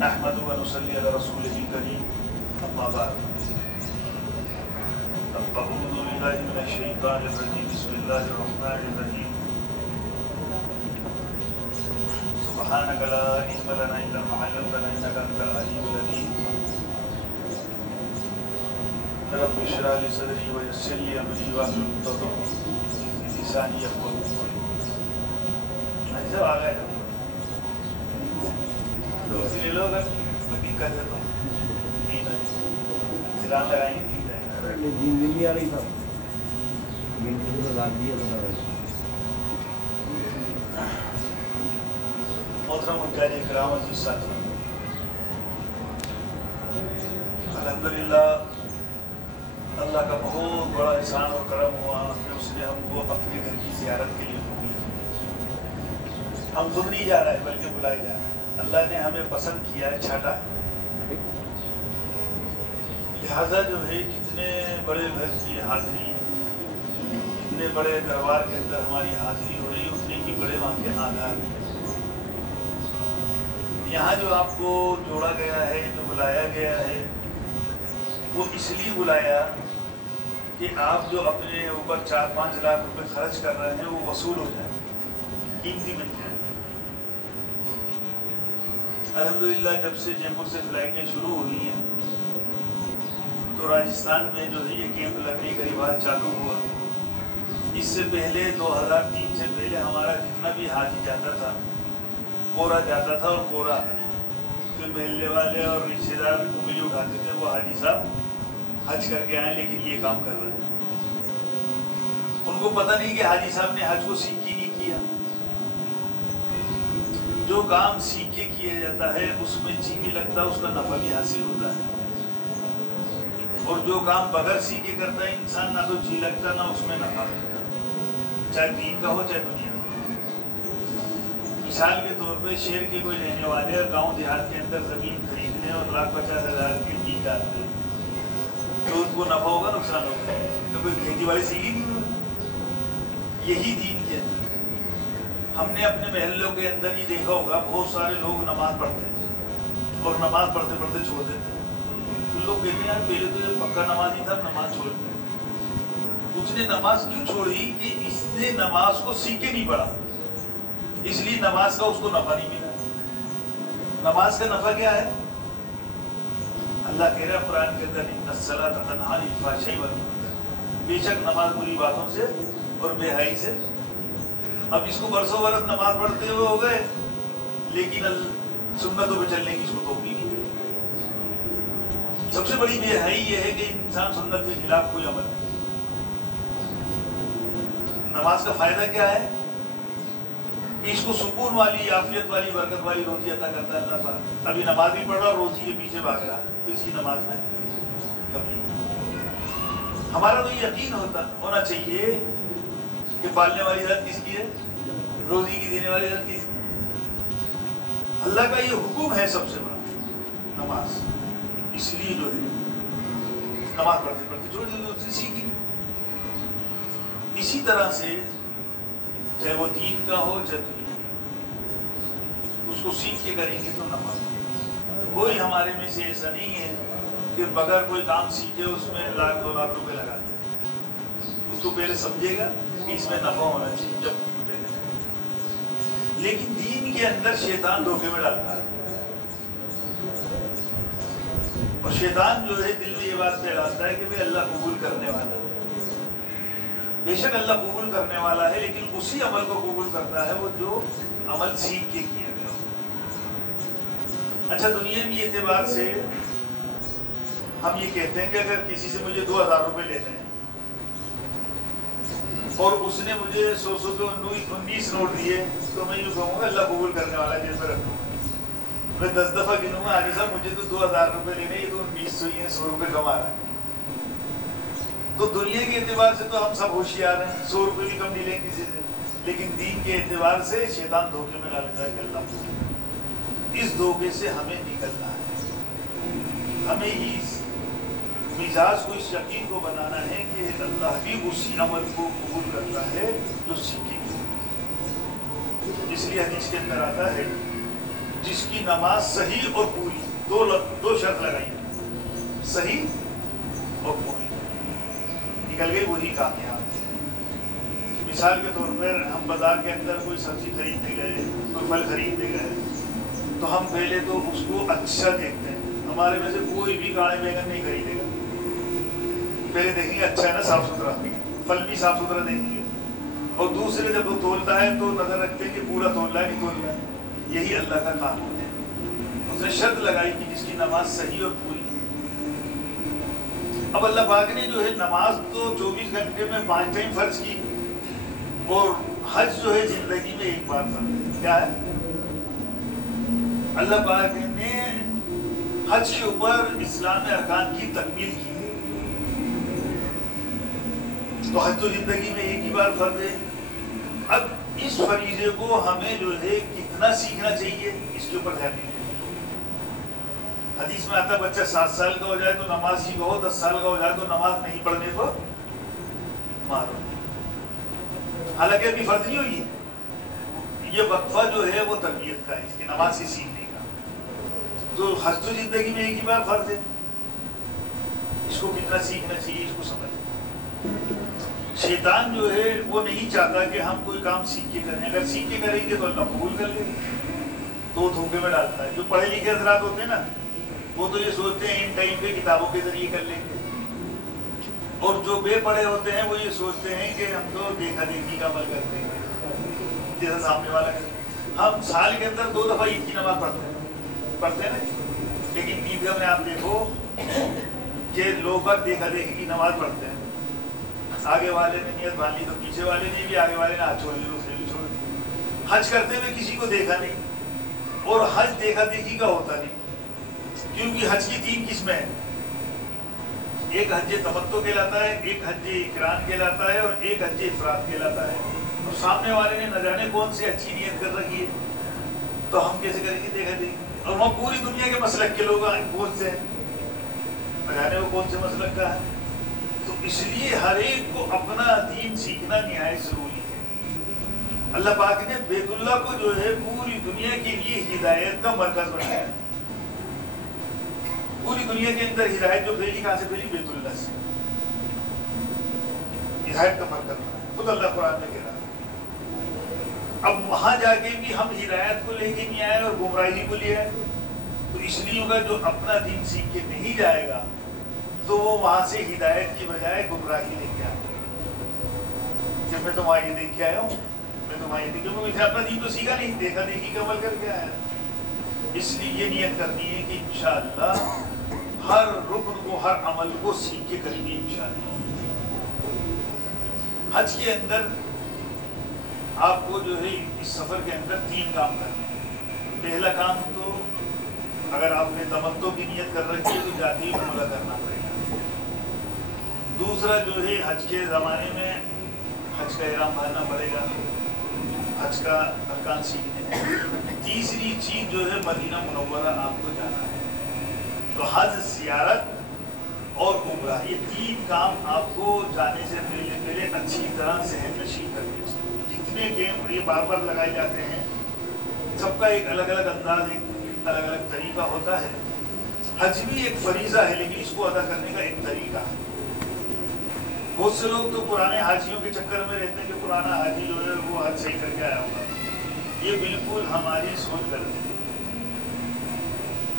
نحمد و نصلی علی رسول کریم اما بعد اعوذ باللہ من الشیطان الرجیم بسم اللہ الرحمن الرحیم سبحانک لا علم لنا الا ما علمتنا انک انت العلیم الحکیم رب اشرح لی صدری ویسر لی امری واحلل عقدۃ من لسانی یفقهوا قولی. ایسے آ گئے دوسرے لوگ میں دقت ہے تو سلام لگائیں گے محترم حجاج کرام عزیز ساتھی، الحمدللہ اللہ کا بہت بڑا احسان اور کرم ہوا کہ اس نے ہم کو اپنے گھر کی زیارت کے لیے بلایا. ہم خود نہیں جا رہے بلکہ بلائے جا رہے ہیں. اللہ نے ہمیں پسند کیا ہے، چھاٹا ہے. لہذا جو ہے جتنے بڑے گھر کی حاضری، جتنے بڑے دربار کے اندر ہماری حاضری ہو رہی ہے، اتنے ہی بڑے وہاں کے آداب ہیں. یہاں جو آپ کو جوڑا گیا ہے، جو بلایا گیا ہے، وہ اس لیے بلایا کہ آپ جو اپنے اوپر 4-5 لاکھ روپے خرچ کر رہے ہیں وہ وصول ہو جائیں، قیمتی بن جائیں. الحمدللہ جب سے جے پور سے فلائٹیں شروع ہوئی ہیں تو راجستھان میں جو ہے یہ کیمپ لگنے کا رواج چالو ہوا. اس سے پہلے 2003 سے پہلے ہمارا جتنا بھی حاجی جاتا تھا، کورا جاتا تھا اور کورا آتا تھا. پھر محلے والے اور رشتے دار انگلی اٹھاتے تھے، وہ حاجی صاحب حج کر کے آئے لیکن یہ کام کر رہے ہیں. ان کو پتہ نہیں کہ حاجی صاحب نے حج کو سیکھ کے نہیں کیا. جو کام سیکھ کے کیا جاتا ہے اس میں جی بھی لگتا ہے، اس کا نفع بھی حاصل ہوتا ہے. اور جو کام بغیر سیکھے کرتا ہے انسان، نہ تو جی لگتا نہ اس میں نفع ملتا، چاہے دین کا ہو چاہے دنیا کا. مثال کے طور پہ شہر کے کوئی رہنے والے اور گاؤں دیہات کے اندر زمین خریدنے اور 1,50,000 کے بیج ڈالتے ہیں تو ان کو نفع ہوگا نقصان ہوگا؟ تو کوئی کھیتی باڑی سیکھی نہیں ہوگی. یہی دین کے اندر ہم نے اپنے محلوں کے اندر یہ دیکھا ہوگا، بہت سارے لوگ نماز پڑھتے ہیں اور نماز پڑھتے پڑھتے چھوڑ دیتے ہیں. پھر لوگ کہتے ہیں یار پہلے تو یہ پکا نمازی تھا، نماز چھوڑ دی. اس نے نماز کیوں چھوڑی کہ اس نے نماز کو سیکھ کے نہیں پڑھا، اس لیے نماز کا اس کو نفع نہیں ملا. نماز کا نفع کیا ہے؟ اللہ کہہ رہا ہے قرآن کے اندر ان الصلاۃ تنہی عن الفحشاء والمنکر، بے شک نماز بری باتوں سے اور بے حیائی سے. اب اس کو برسوں برس نماز پڑھتے ہوئے ہو گئے لیکن سنتوں پہ چلنے کی اس کو توفیق نہیں ملی. سب سے بڑی بے حیائی یہ ہے کہ انسان سنت کے خلاف کوئی عمل کرے. نماز کا فائدہ کیا ہے؟ کہ اس کو سکون والی، عافیت والی، برکت والی روزی عطا کرتا ہے اللہ پاک. ابھی نماز بھی پڑھ رہا اور روزی کے پیچھے بھاگ رہا تو اس کی نماز میں کمی. ہمارا تو یہ یقین ہونا چاہیے کہ پالنے والی ذات کس کی ہے؟ روزی کی دینے والی ذات کس کی؟ اللہ کا یہ حکم ہے سب سے بڑا، نماز. اس لیے جو ہے نماز پڑھتے پڑھتے چھوڑ دیں تو سیکھی. اسی طرح سے چاہے وہ دین کا ہو چاہے دنیا، اس کو سیکھ کے کریں گے تو نماز. کوئی ہمارے میں سے ایسا نہیں ہے کہ بغیر کوئی کام سیکھے اس میں 1,00,000-2 لاکھ روپے لگا دیں. اس کو پہلے سمجھے گا کہ اس میں نفع ہونا چاہیے جب اس میں پہلے. لیکن دین کے اندر شیطان دھوکے میں ڈالتا ہے، اور شیطان جو ہے دل میں یہ بات پھیلاتا ہے کہ بھئی اللہ قبول کرنے والا ہے. بے شک اللہ قبول کرنے والا ہے، لیکن اسی عمل کو قبول کرتا ہے وہ جو عمل سیکھ کے کیا گیا. اچھا، دنیاوی اعتبار سے ہم یہ کہتے ہیں کہ اگر کسی سے مجھے 2,000 روپے لینے ہیں اور اس نے مجھے 100 کے 19 نوٹ دیے تو میں یوں کہوں گا اللہ قبول کرنے والا ہے، جیسے رکھوں. میں 10 دفعہ گنوں گا حاجی صاحب مجھے تو 2,000 روپے لینے، یہ تو 1900 ہی ہے، 100 روپے کما رہا ہے. تو دنیا کے اعتبار سے تو ہم سب ہوشیار ہیں، 100 روپے بھی کم نہیں لیں کسی سے. لیکن دین کے اعتبار سے شیطان دھوکے میں ڈالتا ہے کہ اللہ قبول. اس دھوکے سے ہمیں نکلنا ہے. ہمیں اس مزاج کو، اس یقین کو بنانا ہے کہ اللہ بھی اسی عمل کو قبول کرتا ہے جو سیکھے. اس لیے حدیث کے اندر آتا ہے جس کی نماز صحیح اور پوری، دو شرط لگائی، صحیح اور پوری، نکل گئی وہی کامیاب ہے۔ مثال کے طور پر ہم بازار کے اندر کوئی سبزی خریدنے گئے، کوئی پھل خریدنے گئے، تو ہم پہلے تو اس کو اچھا دیکھتے ہیں۔ ہمارے میں سے کوئی بھی کاڑے بیگن نہیں خریدے گا، پہلے دیکھیں گے اچھا ہے نا، صاف ستھرا، پھل بھی صاف ستھرا دیکھیں گے، اور دوسرے جب وہ تولتا ہے تو نظر رکھتے ہیں کہ پورا تول رہا ہے نہیں تول رہا ہے۔ یہی اللہ کا قانون ہے۔ اس نے شرط لگائی کہ جس کی نماز صحیح اور پوری۔ اب اللہ پاک نے جو ہے نماز تو 24 گھنٹے میں 5 ٹائم فرض کی، اور حج جو ہے زندگی میں ایک بار فرض ہے۔ کیا ہے؟ اللہ پاک نے حج کے اوپر اسلام ارکان کی تکمیل کی ہے، تو حج تو زندگی میں ایک ہی بار فرض ہے۔ اب اس فریضے کو ہمیں جو ہے کتنا سیکھنا چاہیے، اس کے اوپر دھیان دیں۔ حدیث میں آتا ہے بچہ 7 سال کا ہو جائے تو نماز سیکھو، 10 سال کا ہو جائے تو نماز نہیں پڑھنے کو مارو۔ حالانکہ ابھی فرض نہیں ہوئی، یہ وقفہ جو ہے وہ تربیت کا ہے، اس کی نماز سے سیکھنے کا۔ تو حج تو زندگی میں ایک ہی بار فرض ہے، اس کو کتنا سیکھنا چاہیے، اس کو سمجھ۔ شیطان جو ہے وہ نہیں چاہتا کہ ہم کوئی کام سیکھ کے کریں، اگر سیکھ کے کریں گے تو اللہ قبول کر لے گا، تو وہ دھوکے میں ڈالتا ہے۔ جو پڑھے لکھے حضرات ہوتے ہیں نا، وہ تو یہ سوچتے ہیں ان ٹائم پہ کتابوں کے ذریعے کر لیں گے، اور جو بے پڑھے ہوتے ہیں وہ یہ سوچتے ہیں کہ ہم تو دیکھا دیکھی کا عمل کرتے ہیں، جیسا سامنے والا کرے۔ ہم سال کے اندر 2 دفعہ عید کی نماز پڑھتے ہیں نا، لیکن عیدگاہ میں آپ دیکھو کہ لوگ بس دیکھا دیکھی کی نماز پڑھتے ہیں۔ آگے والے نے نیت باندھ لی تو پیچھے والے نے بھی، آگے والے نے ہاتھ چھوڑ لی اسے بھی چھوڑ دی۔ حج کرتے ہوئے کسی کو دیکھا نہیں، اور حج دیکھا دیکھی کا ہوتا نہیں، کیونکہ حج کی 3 قسمیں ہیں۔ ایک حج تمتع کہلاتا ہے، ایک حج اقران کہلاتا ہے، اور ایک حج افراد کہلاتا ہے۔ اور سامنے والے نے نہ جانے کون سے اچھی نیت کر رکھی ہے، تو ہم کیسے کریں گے دیکھا دیکھی؟ اور وہاں پوری دنیا کے مسلک کے لوگ پہنچتے ہیں، نہ جانے وہ کون سے مسلک کا ہے۔ تو اس لیے ہر ایک کو اپنا دین سیکھنا نہایت ضروری ہے۔ اللہ پاک نے بیت اللہ کو جو ہے پوری دنیا کے لیے ہدایت کا مرکز بنایا ہے۔ پوری دنیا کے اندر ہدایت جو پھیلی کہاں سے پھیلی؟ بیت اللہ سے۔ ہدایت کا مرکز بنا، خود اللہ قرآن میں کہہ رہا ہے۔ اب وہاں جا کے بھی ہم ہدایت کو لے کے نہیں آئے اور گمراہی کو لے آئے، تو اس لیے ہوگا جو اپنا دین سیکھ کے نہیں جائے گا تو وہ وہاں سے ہدایت کی بجائے گمراہی لے کے آئے۔ جب میں تمہارا یہ دیکھ کے آیا ہوں، میں تمہارا یہ دیکھ کے اپنا دین تو سیکھا نہیں، دیکھا دیکھی کا عمل کر کے آیا۔ اس لیے یہ نیت کرنی ہے کہ انشاءاللہ ہر رکن کو، ہر عمل کو سیکھ کے کریں گے انشاءاللہ۔ حج کے اندر آپ کو جو ہے اس سفر کے اندر 3 کام کرنے ہیں۔ پہلا کام تو اگر آپ نے تمتع کی نیت کر رکھی ہے تو جاتے ہی عمرہ کرنا پڑے گا۔ دوسرا جو ہے حج کے زمانے میں حج کا احرام باندھنا پڑے گا، حج کا ارکان سیکھنے ہیں۔ تیسری چیز جو ہے مدینہ منورہ آپ کو جانا ہے۔ تو حج، زیارت اور عمرہ، یہ 3 کام آپ کو جانے سے پہلے اچھی طرح ذہن نشین کرنے چاہیے۔ جتنے کیمپ یہ بار بار لگائے جاتے ہیں، سب کا ایک الگ الگ انداز، ایک الگ الگ طریقہ ہوتا ہے۔ حج بھی ایک فریضہ ہے، لیکن اس کو ادا کرنے کا ایک طریقہ ہے۔ بہت سے لوگ تو پرانے حاجیوں کے چکر میں رہتے ہیں کہ پرانا حاجی جو ہے وہ حج صحیح کر کے آیا ہوگا۔ یہ بالکل ہماری سوچ غلط ہے۔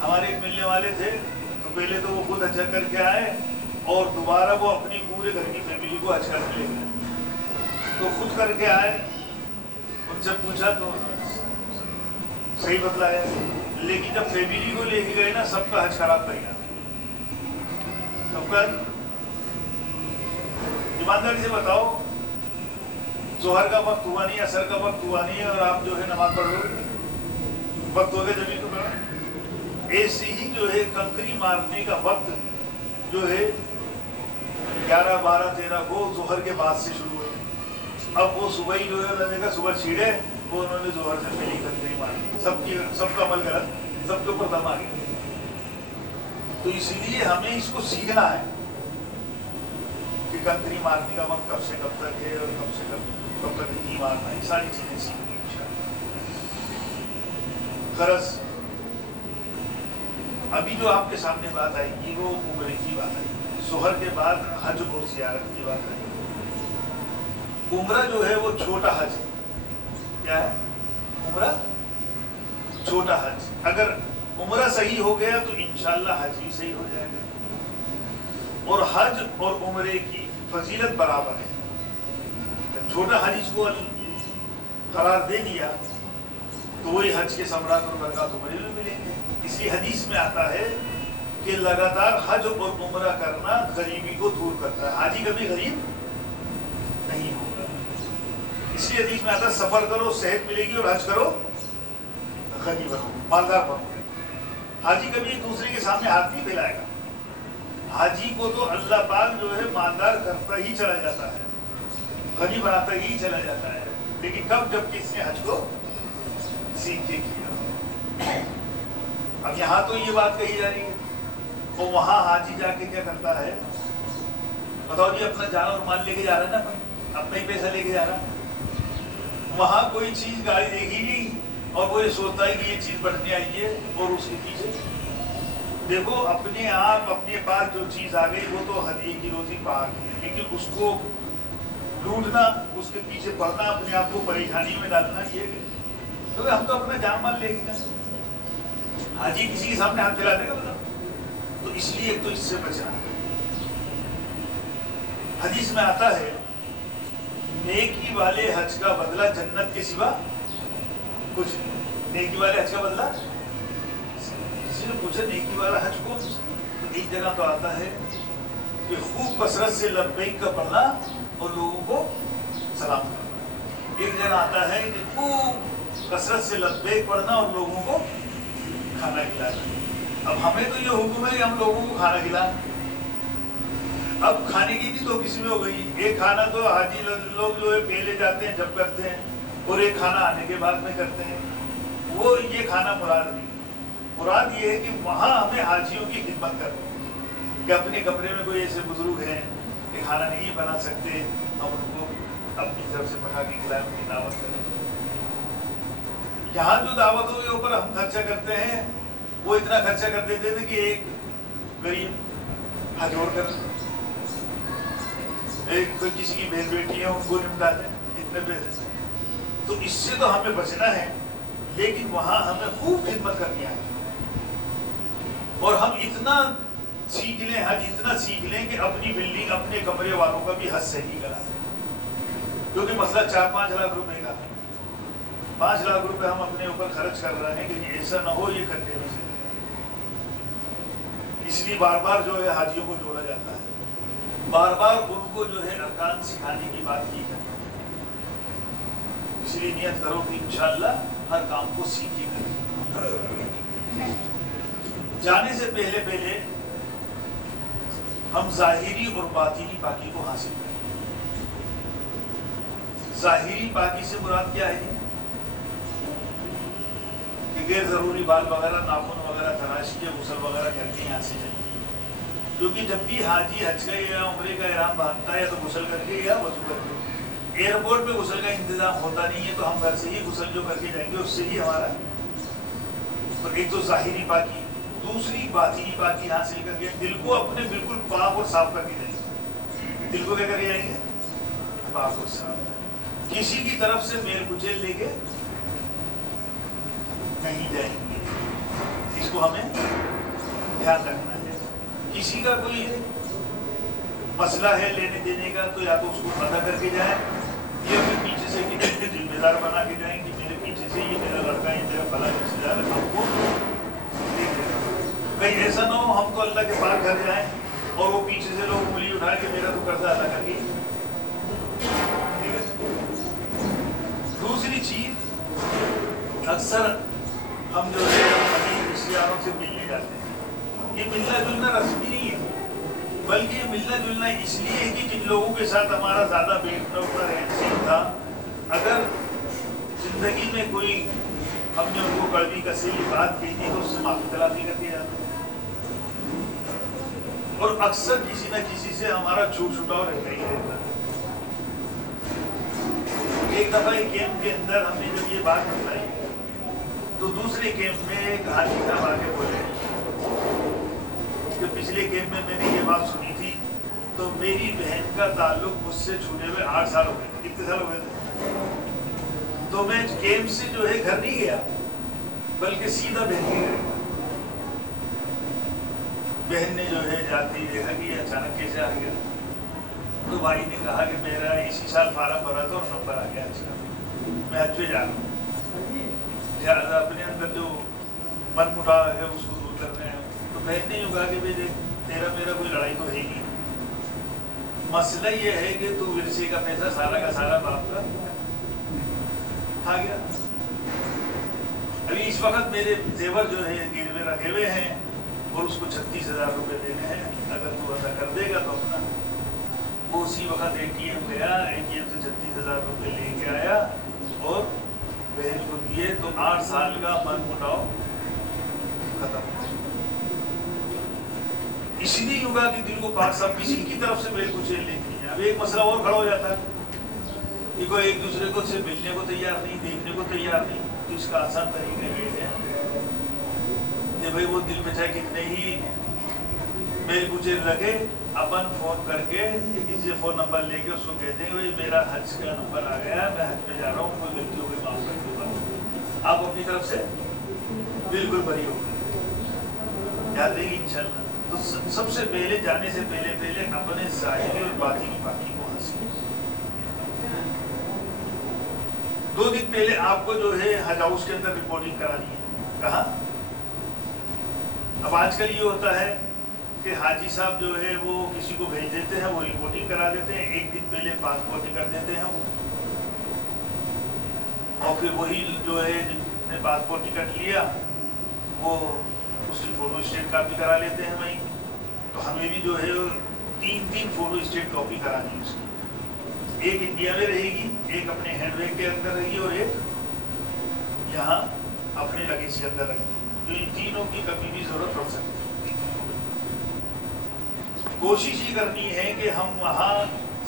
ہمارے ایک ملنے والے تھے، تو پہلے تو وہ خود حج کر کے آئے، اور دوبارہ وہ اپنی پورے گھر کی فیملی کو حج کر کے لے گئے۔ تو خود کر کے آئے، ان سے پوچھا تو صحیح بتلایا، لیکن جب فیملی کو لے کے گئے نا، سب کا حج خراب کر گیا۔ سب کا ایمانداری سے بتاؤ، ظہر کا وقت ہوا نہیں، عصر کا وقت ہوا نہیں، اور آپ جو ہے نماز پڑھ رہے ہو، وقت ہو گیا جبھی تو کرا۔ ایسے ہی جو ہے کنکری مارنے کا وقت جو ہے 11، 12، 13 کو ظہر کے بعد سے شروع ہوئے۔ اب وہ صبح ہی جو ہے انہوں نے کہا صبح چھیڑے، وہ انہوں نے ظہر سے پہلے کنکری ماری، سب کا عمل غلط، سب کے اوپر دم آ گیا۔ تو اس لیے ہمیں اس کو سیکھنا ہے کہ کنکری مارنے کا وقت کب سے کب تک ہے، اور کب سے کب تک نہیں مارنا ہے، ساری چیزیں سیکھنی انشاءاللہ۔ غرض ابھی جو آپ کے سامنے بات آئے گی وہ عمرے کی بات آئے گی، ظہر کے بعد حج اور زیارت کی بات آئے گی۔ عمرہ جو ہے وہ چھوٹا حج ہے۔ کیا ہے عمرہ؟ چھوٹا حج۔ اگر عمرہ صحیح ہو گیا تو انشاءاللہ حج بھی صحیح ہو جائے گا، اور حج اور عمرے کی فضیلت برابر ہے۔ چھوٹا حج اس کو قرار دے دیا تو وہی حج کے ثمرات اور برکات عمرے میں ملیں گے۔ اس لیے حدیث میں آتا ہے کہ لگاتار حج اور عمرہ کرنا غریبی کو دور کرتا ہے، حاجی کبھی غریب نہیں ہوگا۔ اس لیے حدیث میں آتا ہے سفر کرو صحت ملے گی اور حج کرو غنی بنو، مالدار بنو۔ حاجی کبھی دوسرے کے سامنے ہاتھ نہیں پھیلائے گا۔ حاجی کو تو اللہ پاک جو ہے مالدار کرتا ہی چلا جاتا ہے، غنی بناتا ہی چلا جاتا ہے، لیکن کب؟ جب کس نے حج کو سیکھ کے کیا۔ اب یہاں تو یہ بات کہی جا رہی ہے، اور وہاں حاجی جا کے کیا کرتا ہے؟ بتاؤ جی، اپنا جان اور مال لے کے جا رہا ہے نا، اپنا ہی پیسہ لے کے جا رہا ہے۔ وہاں کوئی چیز گاڑی دیکھی نہیں اور وہ یہ سوچتا ہے کہ یہ چیز بٹنے آئی ہے، اور اس کے پیچھے دیکھو اپنے آپ اپنے پاس جو چیز آ گئی وہ تو ہر ایک کی روزی پاک ہے، لیکن اس کو ڈھونڈنا، اس کے پیچھے پڑنا، اپنے آپ کو پریشانی میں ڈالنا، یہ کیونکہ ہم تو اپنا جان مال لے کے جائیں۔ حاجی کسی کے سامنے ہاتھ پھیلا دے گا بتا؟ تو اس لیے ایک تو اس سے بچنا ہے۔ حدیث میں آتا ہے نیکی والے حج کا بدلہ جنت کے سوا کچھ نہیں۔ نیکی والے حج کا بدلہ، کسی نے پوچھا نیکی والا حج کون سا؟ ایک جگہ تو آتا ہے کہ خوب کثرت سے لبیک کا پڑھنا اور لوگوں کو سلام کرنا۔ ایک جگہ آتا ہے کہ خوب کثرت سے لبیک پڑھنا اور لوگوں کو کھانا کھلانا۔ اب ہمیں تو یہ حکم ہے کہ ہم لوگوں کو کھانا کھلانا۔ اب کھانے کی بھی تو کسی میں ہو گئی، ایک کھانا تو حاجی لوگ جو ہے پہلے جاتے ہیں جب کرتے ہیں، اور ایک کھانا آنے کے بعد میں کرتے ہیں۔ وہ یہ کھانا مراد نہیں، مراد یہ ہے کہ وہاں ہمیں حاجیوں کی خدمت کرنی، کہ اپنے کمرے میں کوئی ایسے بزرگ ہیں کہ کھانا نہیں بنا سکتے، ہم ان کو اپنی طرف سے پکا کے کھلائیں، ان کی دعوت کریں۔ یہاں جو دعوتوں کے اوپر ہم خرچہ کرتے ہیں وہ اتنا خرچہ کر دیتے تھے کہ ایک غریب حج اور کر، ایک کوئی کسی کی بہن بیٹی ہے ان کو نمٹا دیں اتنے پیسے۔ تو اس سے تو ہمیں بچنا ہے، لیکن وہاں ہمیں خوب خدمت کرنی ہے، اور ہم اتنا سیکھ لیں، حج اتنا سیکھ لیں کہ اپنی بلڈنگ اپنے کمرے والوں کا بھی حج صحیح کرا دیں۔ کیونکہ مسئلہ 4-5 لاکھ روپے کا، 5 لاکھ روپے ہم اپنے اوپر خرچ کر رہے ہیں کہ ایسا نہ ہو یہ کھڈے میں سے۔ اس لیے بار بار جو ہے حاجیوں کو جوڑا جاتا ہے، بار بار ان کو جو ہے ارکان سکھانے کی بات کی جاتی ہے۔ اس لیے نیت کرو کہ انشاءاللہ ہر کام کو سیکھے کریں۔ جانے سے پہلے ہم ظاہری اور باطنی پاکی کو حاصل کریں۔ ظاہری پاکی سے مراد کیا ہے؟ کہ غیر ضروری بال وغیرہ، ناخن وغیرہ تراش کے، غسل وغیرہ کر کے یہاں سے جائیں۔ کیونکہ جب بھی حاجی حج کا یا عمرے کا احرام باندھتا ہے یا تو غسل کر کے یا وضو کر کے، ایئرپورٹ پہ غسل کا انتظام ہوتا نہیں ہے تو ہم گھر سے ہی غسل جو کر کے جائیں گے اس سے ہی ہمارا، تو ایک تو ظاہری پاکی، دوسری باطنی پاکی حاصل کر کے دل کو اپنے بالکل پاک اور صاف کر کے جائیں گے۔ دل کو کیا کر کے جائیں گے؟ پاک اور صاف۔ کسی کی طرف سے میل کچیل لے کے نہیں جائیں گے، اس کو ہمیں دھیان رکھنا ہے۔ کسی کا کوئی مسئلہ ہے لینے دینے کا تو یا تو اس کو پتہ کر کے جائیں، یا پھر پیچھے سے کسی کو ذمہ دار بنا کے جائیں کہ میرے پیچھے سے یہ میرا لڑکا ہے، میرا فلاں رشتہ دار ہے، ہم کو دیکھ لیں۔ کہیں ایسا نہ ہو ہم تو اللہ کے پاس گھر جائیں اور وہ پیچھے سے لوگ انگلی اٹھائے کہ میرا تو قرضہ ادا کر کے۔ دوسری چیز، اکثر ہم جو ہے اپنی رشتے داروں سے ملنے جاتے ہیں، یہ ملنا جلنا رسمی نہیں ہے، بلکہ یہ ملنا جلنا اس لیے ہے کہ جن لوگوں کے ساتھ ہمارا زیادہ بیٹھنا اٹھنا رہن سہن تھا، اگر زندگی میں کوئی ہم نے ان کو کڑوی کسیلی بات کہی تھی تو اس سے معافی تلافی کر کے جاتے ہیں، اور اکثر کسی نہ کسی سے ہمارا چھوٹ چھٹاؤ رہتا ہی رہتا ہے۔ ایک دفعہ ایک کیمپ کے اندر ہم نے جب یہ بات بتائی تو دوسرے کیمپ میں ایک حاجی صاحب آ کے بولے کہ پچھلے کیمپ میں نے یہ بات سنی تھی، تو میری بہن کا تعلق مجھ سے چھوٹے ہوئے 8 سال ہو گئے، کتنے سال ہو گئے تھے؟ تو میں کیمپ سے جو ہے گھر نہیں گیا، بلکہ سیدھا بہن کے گھر۔ بہن نے جو ہے جاتی دیکھا کہ یہ اچانک کیسے آ گیا، تو بھائی نے کہا کہ میرا اسی سال فارم بھرا تھا اور نمبر آ گیا، اچھا میں حج پہ جا رہا ہوں، زیادہ اپنے اندر جو من مٹاؤ ہے اس کو دور کر رہے ہیں۔ تو بہن نے یوں کہا کہ بھائی تیرا میرا کوئی لڑائی تو ہے ہی نہیں، مسئلہ یہ ہے کہ تو ورثے کا پیسہ سارا کا سارا باپ کا کھا گیا۔ ابھی اس وقت میرے زیور جو ہے گروے رکھے ہوئے ہیں اور اس کو 36,000 روپے دینے ہیں، اگر تو ادا کر دے گا تو اپنا۔ وہ اسی وقت ATM گیا، ATM سے 36,000 روپے لے کے آیا اور بہن کو دیے، تو 8 سال کا من مٹاؤ ختم۔ اسی لیے یوں کہا کہ دل کو پاک صاحب کسی کی طرف سے میرے کو چیل لیتی ہے۔ اب ایک مسئلہ اور کھڑا ہو جاتا ہے کہ کوئی ایک دوسرے کو سے ملنے کو تیار نہیں، دیکھنے کو تیار نہیں، تو اس کا آسان طریقہ یہ ہے کہ بھائی وہ دل میں چاہے کتنے ہی میل کچیل رکھے، اپن فون کر کے کسی سے فون نمبر لے کے اس کو کہتے ہیں بھائی میرا حج کا نمبر آ گیا، میں حج پہ جا رہا ہوں، کوئی غلطی ہو گئی معاف کر دوں گا، آپ اپنی طرف سے بالکل بری ہو گئے۔ یاد رہے گی انشاءاللہ۔ تو سب سے پہلے جانے سے پہلے اپنے ظاہری اور باطنی پاکی کو حاصل۔ 2 دن پہلے آپ کو جو ہے حج ہاؤس کے اندر رپورٹنگ کرانی ہے، کہاں؟ اب آج کل یہ ہوتا ہے کہ حاجی صاحب جو ہے وہ کسی کو بھیج دیتے ہیں، وہ رپورٹنگ کرا دیتے ہیں، 1 دن پہلے پاسپورٹ کر دیتے ہیں وہ، اور پھر وہی جو ہے جس نے پاسپورٹ ٹکٹ لیا وہ اس کی فوٹو اسٹیٹ کاپی کرا لیتے ہیں وہیں۔ تو ہمیں بھی جو ہے 3 فوٹو اسٹیٹ کاپی کرانی ہے اس کی، ایک انڈیا میں رہے گی، ایک اپنے ہینڈ بیگ کے اندر رہے گی، اور ایک یہاں اپنے لگیج کے اندر رہے گی۔ تو ان تینوں کی کبھی بھی ضرورت پڑ سکتی ہے۔ کوشش یہ کرنی ہے کہ ہم وہاں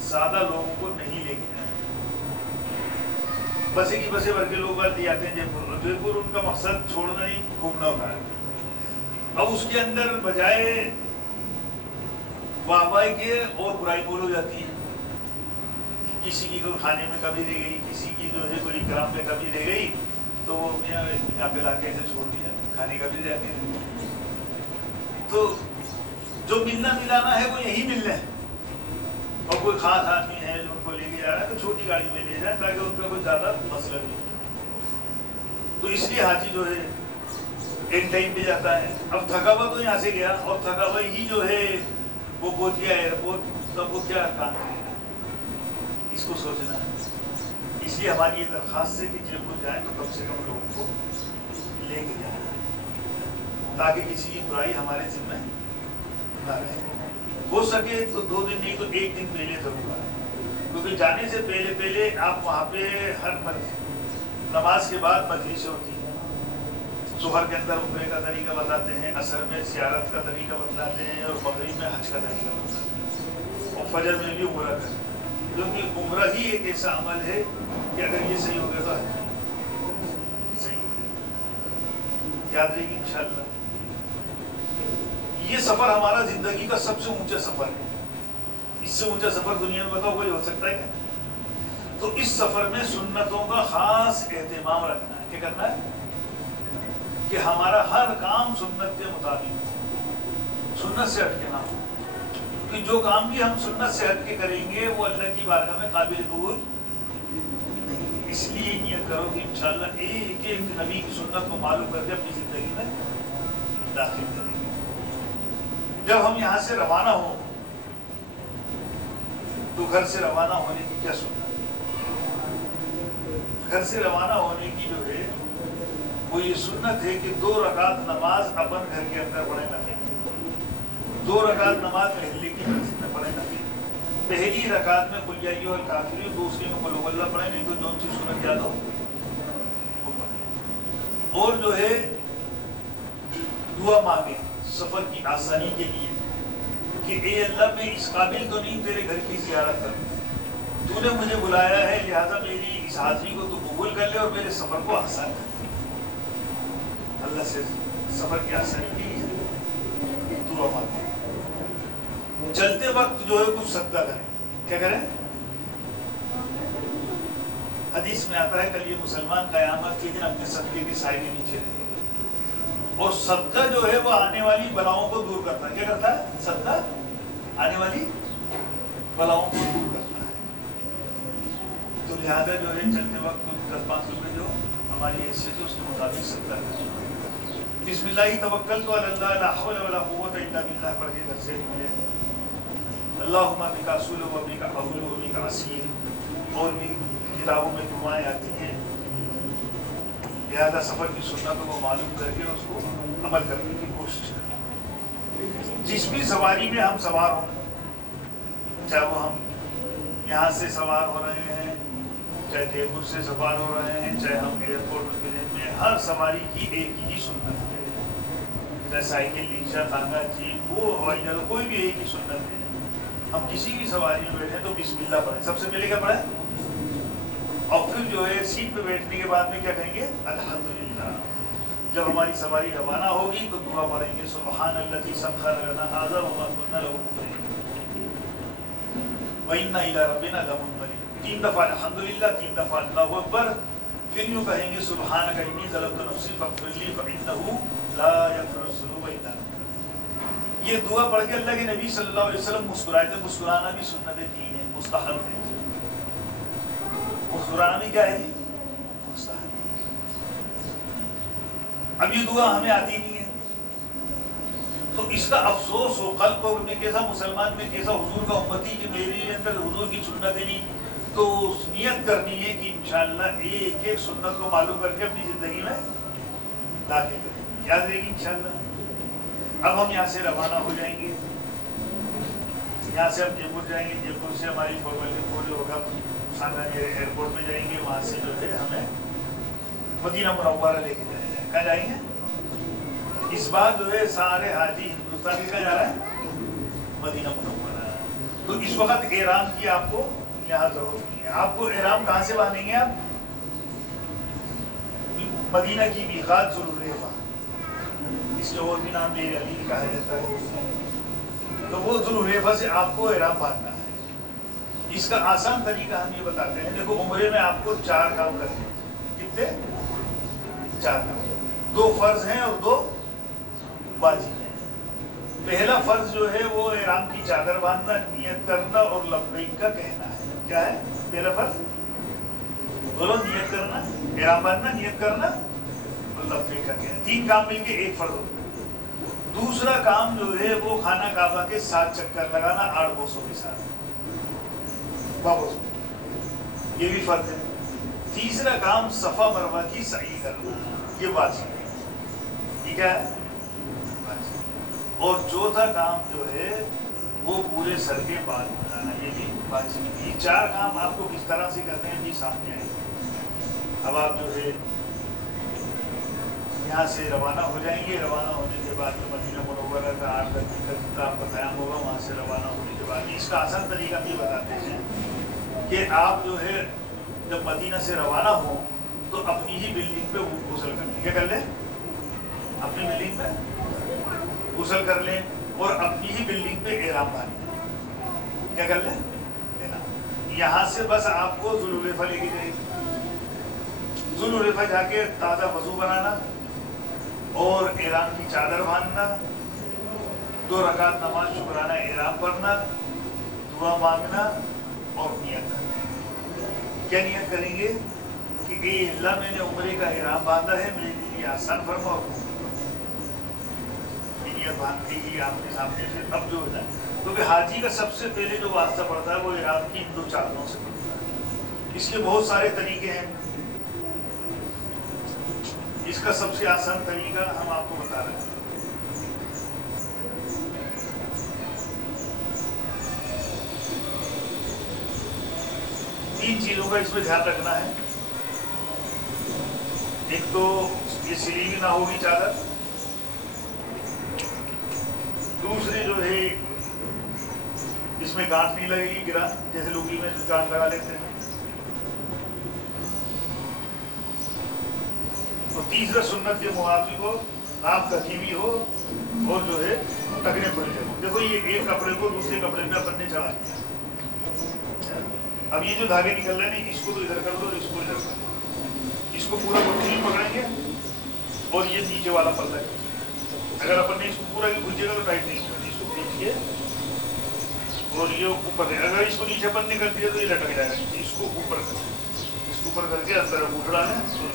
زیادہ لوگوں کو نہیں لے کے جائیں۔ بسیں کی بسیں بھر کے لوگ آتے ہیں جے پور، ان کا مقصد چھوڑنا نہیں، گھومنا ہوتا ہے۔ اب اس کے اندر بجائے واہ واہ کے اور برائی بول ہو جاتی ہے، کسی کی کوئی کھانے میں کمی رہ گئی، کسی کی جو ہے کوئی اکرام میں کمی رہ گئی، تو یہاں پہ لا کے ایسے چھوڑ دیا، کھانے کا بھی جاتے ہیں۔ تو جو ملنا ملانا ہے وہ یہی ملنا ہے، اور کوئی خاص آدمی ہے جو ان کو لے کے جا رہا ہے تو چھوٹی گاڑی میں لے جائیں تاکہ ان کا کوئی زیادہ مسئلہ نہیں ہو۔ تو اس لیے حاجی جو ہے ایک ٹائم پہ جاتا ہے۔ اب تھکا ہوا تو یہاں سے گیا، اور تھکا ہوا ہی جو ہے وہ پہنچ گیا ایئرپورٹ، تب وہ کیا کام کرے گا، اس کو سوچنا ہے۔ اس لیے ہماری یہ درخواست ہے کہ جب وہ جائیں تو کم سے کم لوگوں کو لے کے جائیں، تاکہ کسی کی برائی ہمارے ذمہ نہ رہے۔ ہو سکے تو 2 دن نہیں تو 1 دن پہلے ضرور آئے، کیونکہ جانے سے پہلے آپ وہاں پہ ہر نماز کے بعد مجلس ہوتی ہے۔ ظہر کے اندر عمرے کا طریقہ بتاتے ہیں، عصر میں زیارت کا طریقہ بتلاتے ہیں، اور مغرب میں حج کا طریقہ بتلاتے ہیں، اور فجر میں بھی عمرہ کا، کیونکہ عمرہ ہی ایک ایسا عمل ہے کہ اگر یہ صحیح ہو گیا تو حج صحیح ہو گیا۔ یاد رہے گی انشاءاللہ۔ یہ سفر ہمارا زندگی کا سب سے اونچا سفر ہے، اس سے اونچا سفر دنیا میں بتاؤ کوئی ہو سکتا ہے کیا؟ تو اس سفر میں سنتوں کا خاص اہتمام رکھنا ہے۔ کیا کرنا ہے؟ کہ ہمارا ہر کام سنت کے مطابق ہو، سنت سے ہٹ کے نہ ہو، کہ جو کام بھی ہم سنت سے ہٹ کے کریں گے وہ اللہ کی بارگاہ میں قابل قبول نہیں۔ اس لیے نیت کرو کہ انشاءاللہ ایک ایک نبی کی سنت کو معلوم کر کے اپنی زندگی میں داخل کریں گے۔ جب ہم یہاں سے روانہ ہوں تو گھر سے روانہ ہونے کی کیا سنت ہے؟ گھر سے روانہ ہونے کی جو ہے وہ یہ سنت ہے کہ 2 رکعت نماز اپن گھر کے اندر پڑھے نفل، 2 رکعت نماز محلے کی مسجد میں پڑھے نفل۔ پہلی رکعت میں قل یا ایھا الکافرون، دوسری میں قل ھو اللہ پڑھے، نہیں تو جو سی سورت یاد ہو وہ پڑھے، اور جو ہے دعا مانگے سفر کی آسانی کے لیے کہ اے اللہ میں اس قابل تو نہیں تیرے گھر کی زیارت کروں، تو نے مجھے بلایا ہے، لہذا میری اس حاضری کو تو قبول کر لے اور میرے سفر کو آسان کر۔ اللہ سے سفر کی آسانی کے لیے दुआ मांगे। चलते वक्त जो है कुछ सदका करें। क्या करें? हदीस में आता है कल ये मुसलमान क़यामत के दिन अपने सदके के साए के नीचे रहेंगे। और सदका जो है वो आने वाली बलाओं को दूर करता है। क्या करता है? सदका आने वाली बलाओं को दूर करता है। तो लिहाजा जो है चलते वक्त 10-5 रुपये जो हमारी हैसियत है उसके मुताबिक सदका करें। बिस्मिल्लाह तवक्कलतु अला ला हौला वला कुव्वता इल्ला बिल्लाह पढ़ के घर से निकले। अल्लाहुम्मा बिका असूलु व बिका अऊलु व बिका असील। और भी किताबों में दुआएं आती हैं। लिहाजा सफ़र की सुन्नतों को मालूम करके उसको अमल करने की कोशिश करें। जिस भी सवारी में हम सवार हों, चाहे वो हम यहाँ से सवार हो रहे हैं, चाहे जयपुर से सवार हो रहे हैं, चाहे हम एयरपोर्ट प्लेन में, हर सवारी की एक ही सुन्नत है। चाहे साइकिल, रिक्शा, तांगा, जीप, वो हवाई जहाज, कोई भी एक ही सुन्नत है। हम किसी भी सवारी में बैठे तो बिस्मिल्लाह पढ़ें। सबसे पहले क्या पढ़ें? और फिर जो है सीट पे बैठने के बाद में क्या कहेंगे? अल्हम्दुलिल्लाह। जब हमारी सवारी रवाना होगी तो दुआ पढ़ेंगे सुब्हानल्लज़ी सख़्ख़र लना हाज़ा व मा कुन्ना लहू मुक़रिनीन व इन्ना इला रब्बिना लमुनक़लिबून। 3 दफ़ा अल्हम्दुलिल्लाह, 3 दफ़ा अल्लाहु अकबर। फिर यूँ कहेंगे सुब्हानका इन्नी ज़लमतु नफ़्सी फ़ग़फ़िरली फ़इन्नहु ला यग़फ़िरु ज़ुनूब इल्ला अंत। ये दुआ पढ़ के अल्लाह के नबी सल्लल्लाहु अलैहि वसल्लम मुस्कुराए थे। मुस्कुराना भी सुन्नत दीन है, मुस्तहब है। मुस्कुराना भी क्या है जी? मुस्तहब। अब ये दुआ हमें आती नहीं है तो इसका अफसोस हो कल्ब को में कैसा, मुसलमान में कैसा, हुजूर का उम्मती कि मेरे अंदर हुजूर की सुन्नत है नहीं। तो नियत करनी है कि इंशाअल्लाह एक एक सुन्नत को मालूम करके अपनी जिंदगी में दाखिल करें। याद रहेगी इंशाअल्लाह। अब हम यहाँ से रवाना हो जाएंगे। यहाँ से हम जयपुर जाएंगे। जयपुर से हमारी फॉर्मेलिटी पूरी होगा, सांगानेर एयरपोर्ट में जाएंगे। वहाँ से जो है हमें मदीना मुनव्वरा लेके जाएंगे। कहाँ जाएंगे? इस बार जो है सारे हाजी हिंदुस्तान का जा रहा है मदीना मुनव्वरा। तो इस वक्त एहराम की आपको यहाँ जरूरत नहीं है। आपको एहराम कहाँ से बांधेंगे? आप मदीना की मीक़ात ज़ुल्हुलैफ़ा, इसके और भी नाम मेरे अली कहा जाता है। तो वो ज़ुल्हुलैफ़ा से आपको एहराम बांधना है। इसका आसान तरीका हम ये बताते हैं। देखो उम्रे में आपको 4 काम करने हैं। कितने? 4 काम। 2 फर्ज हैं और 2 वाजिब हैं। पहला फर्ज जो है वो एहराम की चादर बांधना, नियत करना और लब्बैक का कहना है। क्या है पहला फर्ज? बोलो, नियत करना, एहराम बांधना, नियत करना और लब्बैक का कहना। 3 काम मिलके एक फर्ज होता है। दूसरा काम जो है वो खाना काबा के 7 चक्कर लगाना 8 बोसों के साथ, वापस, ये भी फर्ज है। तीसरा काम सफा मरवा की सई करना, ये वाजिब है। ठीक है? और चौथा काम जो है वो पूरे सर के बाल बनाना, ये भी वाजिब है। ये 4 काम आपको किस तरह से करने हैं भी सामने आएंगे। अब आप जो है यहाँ से रवाना हो जाएंगे। रवाना होने के बाद में मदीना मुनव्वरा का 8 दिन का जितना आपका क़याम होगा, वहाँ से रवाना होने के बाद इसका आसान तरीका भी बताते हैं कि आप जो है जब मदीना से रवाना हो तो अपनी ही बिल्डिंग पे गुस्ल कर लें। क्या कर लें? अपनी बिल्डिंग पे गुस्ल कर लें और अपनी ही बिल्डिंग पे एहराम बांध लें। क्या कर लें? एहराम। यहाँ से बस आपको ज़ुल्हुलैफ़ा लेके जाएगी। ज़ुल्हुलैफ़ा जाके ताज़ा वज़ू बनाना और एहराम की चादर बांधना, 2 रकात नमाज शुक्राना एहराम पढ़ना, दुआ मांगना और नियत करना। क्या नियत करेंगे कि ए अल्लाह, मैंने उम्रे का एहराम बांधा है, मेरे लिए आसान फरमा। और नियत बांधते ही आपके सामने से अब जो है ना, क्योंकि हाजी का सबसे पहले जो वास्ता पड़ता है वो एहराम की इन 2 चादरों से पड़ता है। इसके बहुत सारे तरीके हैं। इसका सबसे आसान तरीका हम आपको बता रहे हैं। तीन चीजों का इसमें ध्यान रखना है। एक तो ये सिली भी ना होगी चादर, दूसरी जो है इसमें गांठ नहीं लगेगी, गिरा जैसे लुंगी में गांठ लगा लेते हैं। तो तीसरा सुन्नत के मुआफिक हो नाप कहीं भी हो और जो है टकने खुल जाए। देखो ये एक कपड़े को दूसरे कपड़े में अपन ने चढ़ा दिया। अब ये जो धागे निकल रहे हैं इसको तो इधर कर दो, इसको इधर कर दो, इसको पूरा मुट्ठी में पकड़ेंगे और ये नीचे वाला पल्ला है। अगर अपन ने इसको पूरा खींचेगा तो टाइट नहीं होगा, इसको खींचिए और ये ऊपर है। अगर इसको नीचे अपन ने कर दिया तो ये लटक जाएगा, इसको ऊपर कर, इसको ऊपर करके अंदर उठड़ा है तो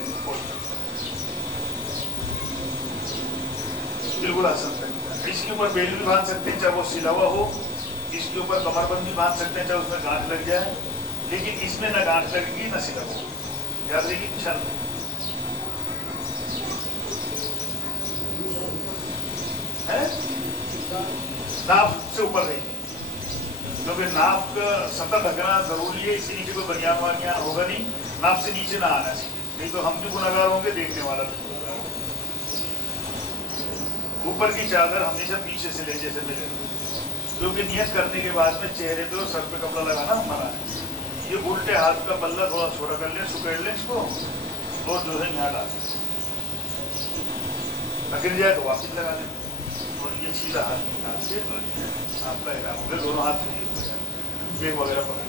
बिल्कुल आसान तरीका। इसके ऊपर बेल भी बांध सकते हैं, चाहे वो सिला हुआ हो, इसके ऊपर कमरबंद भी बांध सकते हैं, चाहे उसमें गांठ लग जाए, लेकिन इसमें ना गांठ लगेगी ना सिला हो, याद रहेगी इंशाल्लाह। नाप से ऊपर रहेगी, क्योंकि नाप का सतह ढकना जरूरी है, इसके नीचे कोई बनियान वानियान होगा नहीं, नाप से नीचे ना आना चाहिए, नहीं तो हम भी गुनाहगार होंगे, देखने वाला भी गुनाहगार होगा। ऊपर की चादर हमेशा पीछे से ले जैसे मिले, क्योंकि नियत करने के बाद में चेहरे पे और सर पे कपड़ा लगाना मना है। ये उल्टे हाथ का पल्ला थोड़ा छोटा कर ले, सुकेड़ ले इसको और जो है यहाँ डाल गिर जाए तो वापिस लगा लें, और ये सीधा हाथ निकाल के आपका इराम हो गया, दोनों हाथ से बेग वगैरह पकड़।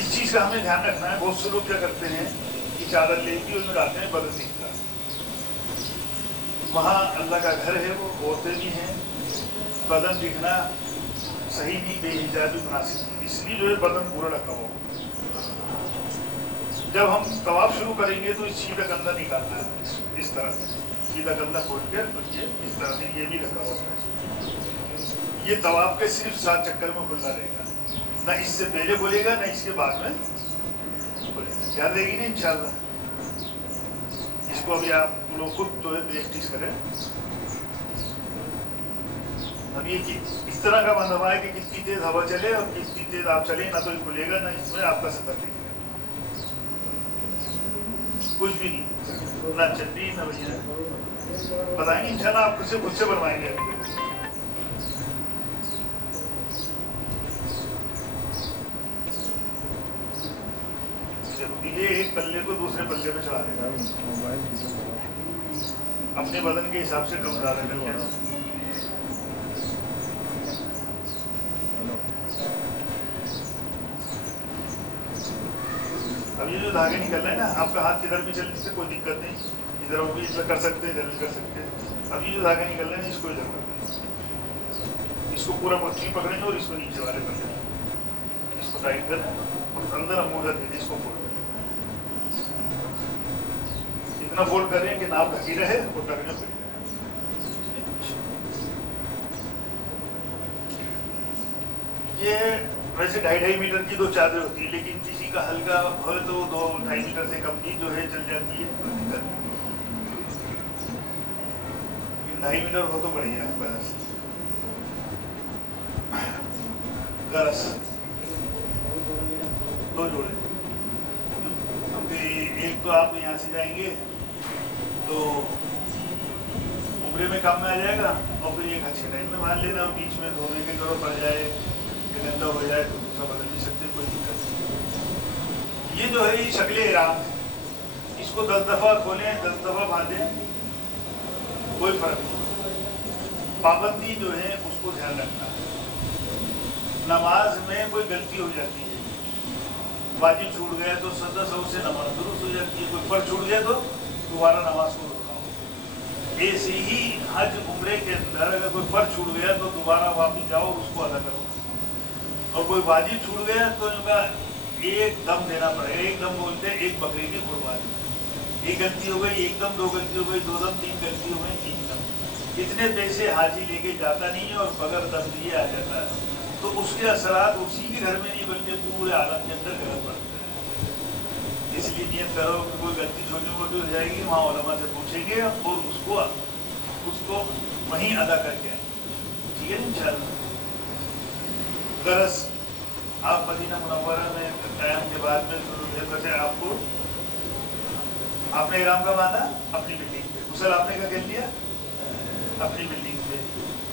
इस चीज का हमें ध्यान रखना है। बहुत से लोग क्या करते हैं कि चादर लेके उसमें डालते हैं, बदन दिखता है। वहाँ अल्लाह का घर है, वो औरतें भी हैं, बदन दिखना सही नहीं, बेहिजाबी मुनासिब नहीं, इसलिए जो है बदन पूरा ढका हुआ। जब हम तवाफ शुरू करेंगे तो इस सीधा कंधा निकालना है, इस तरह सीधा कंधा खोल के, तो ये इस तरह से ये भी ढका हुआ है। ये तवाफ के सिर्फ 7 चक्कर में खुला रहेगा, ना इससे पहले खुलेगा ना इसके बाद में खुलेगा, याद रहेगी ना इंशाल्लाह। इसको अभी आप लोग खुद जो है प्रैक्टिस करें। अब ये इस तरह का बंधवा है कि कितनी तेज हवा चले और कितनी तेज आप चले, ना तो खुलेगा ना इसमें आपका सतर दिखेगा, कुछ भी नहीं, ना चटनी ना भैया बताएंगे इंशाल्लाह, आप खुद से बनवाएंगे। ये एक पल्ले को दूसरे पल्ले पे चढ़ा देगा, अपने बदन के हिसाब से कम ज्यादा करके। अब ये जो धागे निकल रहे हैं ना, आपका हाथ किधर भी चलने से कोई दिक्कत नहीं, इधर वो भी कर सकते हैं, इधर भी कर सकते हैं। अब ये जो धागे निकल रहे हैं इसको इधर कर, इसको पूरा मुट्ठी पकड़ेंगे और इसको नीचे वाले पकड़ेंगे, इसको टाइट कर और अंदर अंगूठा दे, इसको फोल्ड इतना फोल्ड कर रहे हैं कि नाप ढकी रहे और टकने पे। ये वैसे 2.5 मीटर की 2 चादर होती है, लेकिन किसी का हल्का हो तो 2-2.5 मीटर से कम की जो है चल जाती है, 2.5 मीटर हो तो बढ़िया है। बस गरस 2 जोड़े, क्योंकि एक तो आप यहाँ से जाएंगे तो उम्रे में काम में आ जाएगा, और फिर एक अच्छे टाइम में मान लेना, बीच में धोने की जरूरत पड़ जाए, गंदा हो जाए तो दूसरा बदल नहीं सकते, कोई दिक्कत नहीं। ये जो है ये शक्ल इराम है, इसको 10 दफा खोलें 10 दफा बांधें, कोई फर्क नहीं। पाबंदी जो है उसको ध्यान रखना है। नमाज में कोई गलती हो जाती है, वाजिब छूट गया तो 10 से नमाज दुरुस्त हो जाती है, कोई फर्ज छूट गया तो दोबारा नमाज को दोहराओ। ऐसे ही हज उम्रे के अंदर अगर कोई फर्ज छूट गया तो दोबारा वापस जाओ उसको अदा करो, और कोई वाजिब छूट गया तो इनका एक दम देना पड़ेगा। एक दम बोलते हैं एक बकरी की कुर्बानी। एक गलती हो गई, एक दम, 2 गलती हो गई, 2 दम, 3 गलती हो गई, 3 दम। इतने पैसे हाजी लेके जाता नहीं है और बगैर दम दिए आ जाता है, तो उसके असरात उसी के घर में नहीं बल्कि पूरे आलम के अंदर गलत पड़ते हैं। इसलिए नियत करो कि कोई गलती छोटी मोटी हो जाएगी, वहाँ उलमा से पूछेंगे और उसको वहीं अदा करके आए, ठीक है इंशाल्लाह। गरज आप मदीना मुनव्वरा में क़याम के बाद में से आपको आपने इहराम का बांधा अपनी बिल्डिंग पे, गुस्ल आपने क्या कर लिया अपनी बिल्डिंग पे।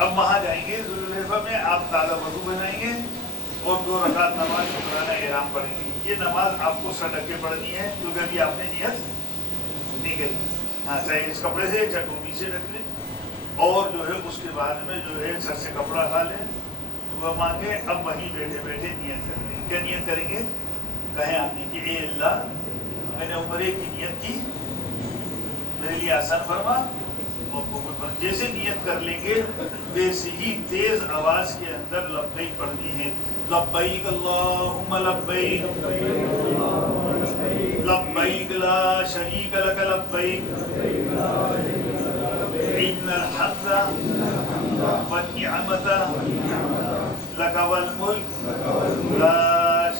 अब वहाँ जाएंगे ज़ुल्हुलैफ़ा में, आप ताज़ा वज़ू बनाएंगे और 2 रकात नमाज शुक्राना इहराम पढ़ेंगे। ये नमाज आपको सर ढक के पढ़नी है, क्योंकि अभी आपने नियत नहीं करी हाँ चाहे इस कपड़े से चाहे टोपी से रख ले, और जो है उसके बाद में जो है सर से कपड़ा हटा ले, दुआ मांगे। अब वहीं बैठे बैठे नियत करेंगे। क्या नियत करेंगे? कहें आपने कि ए अल्लाह, मैंने उम्रे की नियत की, मेरे लिए आसान फरमा और कबूल फरमा। जैसे नियत कर लेंगे वैसे ही तेज आवाज के अंदर लब्बैक पढ़नी है। लब्बैक अल्लाहुम्मा लब्बैक, लब्बैक ला शरीक लक लब्बैक, इन्नल हम्दा वन्निअमता लक वल मुल्क ला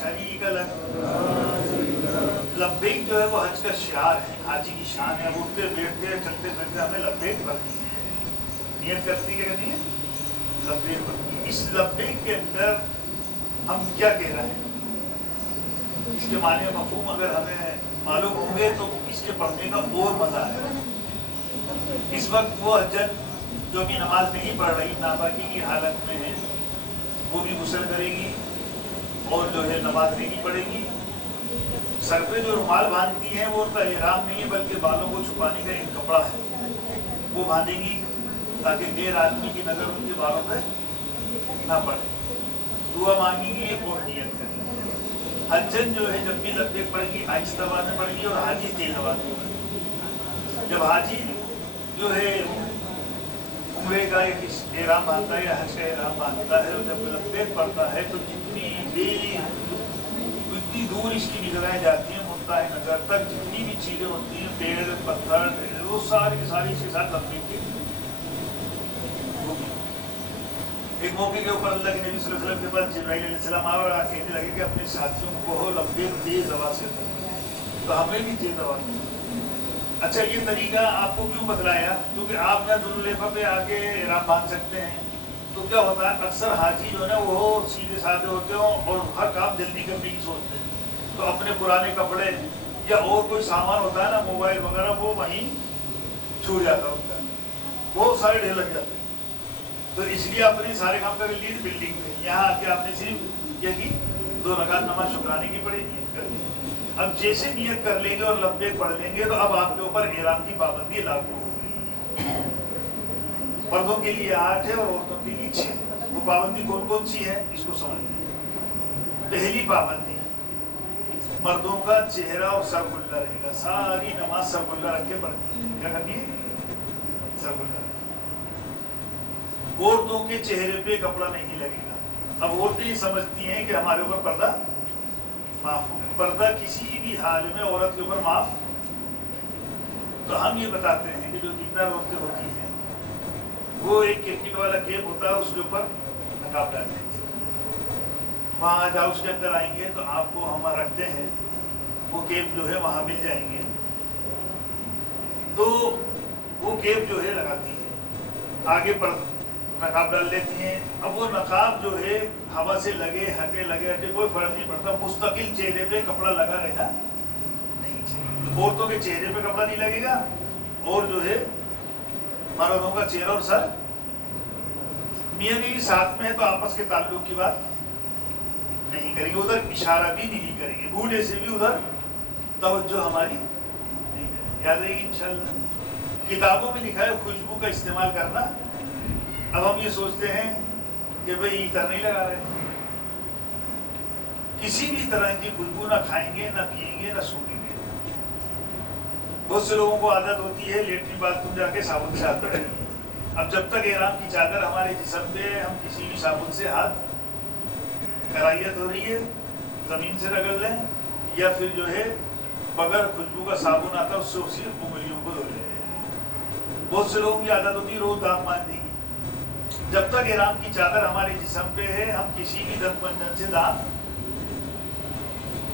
शरीक लक। लब्बैक जो है वो हज का शिआर है, हाजी की शान है। उठते बैठते चलते फिरते हमें लब्बैक पढ़नी है। नियत करती है नहीं है? लब्बैक पढ़नी है। इस लब्बैक के अंदर हम क्या कह रहे हैं, इसके माने मफहूम अगर हमें मालूम होंगे तो इसके पढ़ने का और मजा है। इस वक्त वो हजन जो भी नमाज नहीं पढ़ रही, नापाकी की हालत में है, वो भी गुस्ल करेगी और जो है नमाज नहीं पढ़ेगी। सर पे जो रुमाल बांधती है वो उनका एहराम नहीं है, बल्कि बालों को छुपाने का एक कपड़ा है, वो बांधेंगी ताकि गैर आदमी की नजर उनके बालों पे ना पड़े। दुआ मांगेंगी और नियत करेंगी। हज्जन जो है जब भी लब्बैक पड़ेगी आहिस्ता आवाज में पड़ेगी और हाजी तेज आवाज में पड़ेगी। जब हाजी जो है उम्रे का एक एहराम बांधता है या हज का एहराम बांधता है, जब लब्बैक पड़ता है तो जितनी दूर इसकी निगराहें जाती हैं मुंताहे नजर तक, जितनी भी चीजें होती हैं, पेड़ पत्थर, वो सारी इसके साथ लब्बैक के। एक मौके के ऊपर अल्लाह के नबी सल्लल्लाहु अलैहि वसल्लम के पास जिब्राइल अलैहिस्सलाम आए और कहने लगे कि अपने साथियों को कहो लब्बैक तेज आवाज से करो, तो हमें भी तेज आवाज में। अच्छा ये तरीका आपको क्यों बतलाया? क्योंकि आप ना जुल्लेफा पे आके एहराम बांध सकते हैं। तो क्या होता है, अक्सर हाजी जो है ना वो सीधे साधे होते हो और हर काम जल्दी करने की सोचते हैं, तो अपने पुराने कपड़े या और कोई सामान होता है ना, मोबाइल वगैरह, वो वहीं छूट जाता है उनका, बहुत सारे ढेर लग जाते हैं। तो इसलिए अपने सारे काम कर लिए बिल्डिंग में, यहाँ आके आपने सिर्फ यही 2 रकात नमाज शुक्राने की पड़ी, नियत कर ली। अब जैसे नियत कर लेंगे और लब्बैक पढ़ लेंगे तो अब आपके ऊपर एहराम की पाबंदी लागू हो गई। मर्दों के लिए 8 है और औरतों के लिए 6। वो पाबंदी कौन कौन सी है इसको समझिए। पहली पाबंदी, मर्दों का चेहरा और सर खुला रहेगा, सारी नमाज सर खुला रख के पढ़नी है। क्या करनी है? सर खुला। औरतों के चेहरे पे कपड़ा नहीं लगेगा। अब औरतें ये समझती हैं कि हमारे ऊपर पर्दा माफ हो गया। पर्दा किसी भी हाल में औरत के ऊपर माफ, तो हम ये बताते हैं कि जो दीनदार औरतें होती हैं वो एक क्रिकेट वाला केप होता है, उसके ऊपर नकाब डाल देती है। वहाँ जहाँ उसके अंदर आएंगे तो आपको हम रखते हैं वो केप जो है वहाँ मिल जाएंगे, तो वो केप जो है लगाती है, आगे पर नकाब डाल लेती हैं। अब वो नकाब जो है हवा से लगे हटे कोई फर्क नहीं पड़ता, मुस्तकिल चेहरे पे कपड़ा लगा रहेगा नहीं चाहिए। औरतों के चेहरे पे कपड़ा नहीं लगेगा और जो है मर्दों का चेहरा और सर, मियां बीवी साथ में है तो आपस के ताल्लुक की बात नहीं करेंगे, उधर इशारा भी नहीं करेंगे, बूढ़े से भी उधर तवज्जो हमारी नहीं करेंगे। याद रहेगी इंशाल्लाह। किताबों में लिखा है खुशबू का इस्तेमाल करना। अब हम ये सोचते हैं कि भाई इतर नहीं लगा रहे, किसी भी तरह की खुशबू ना खाएंगे ना पिएंगे ना सूंघेंगे। बहुत से लोगों को आदत होती है लेटरिन बाथरूम जाके साबुन से हाथ धोने। अब जब तक एहराम की चादर हमारे जिस्म पे, हम किसी भी साबुन से हाथ, कराहियत हो रही है जमीन से रगड़ लें या फिर जो है बगैर खुशबू का साबुन आता है उससे सिर्फ उंगलियों को धो लें। बहुत से लोगों की आदत होती है रोज दांत मांजने की। जब तक एहराम की चादर हमारे जिस्म पे है हम किसी भी दंत से दांत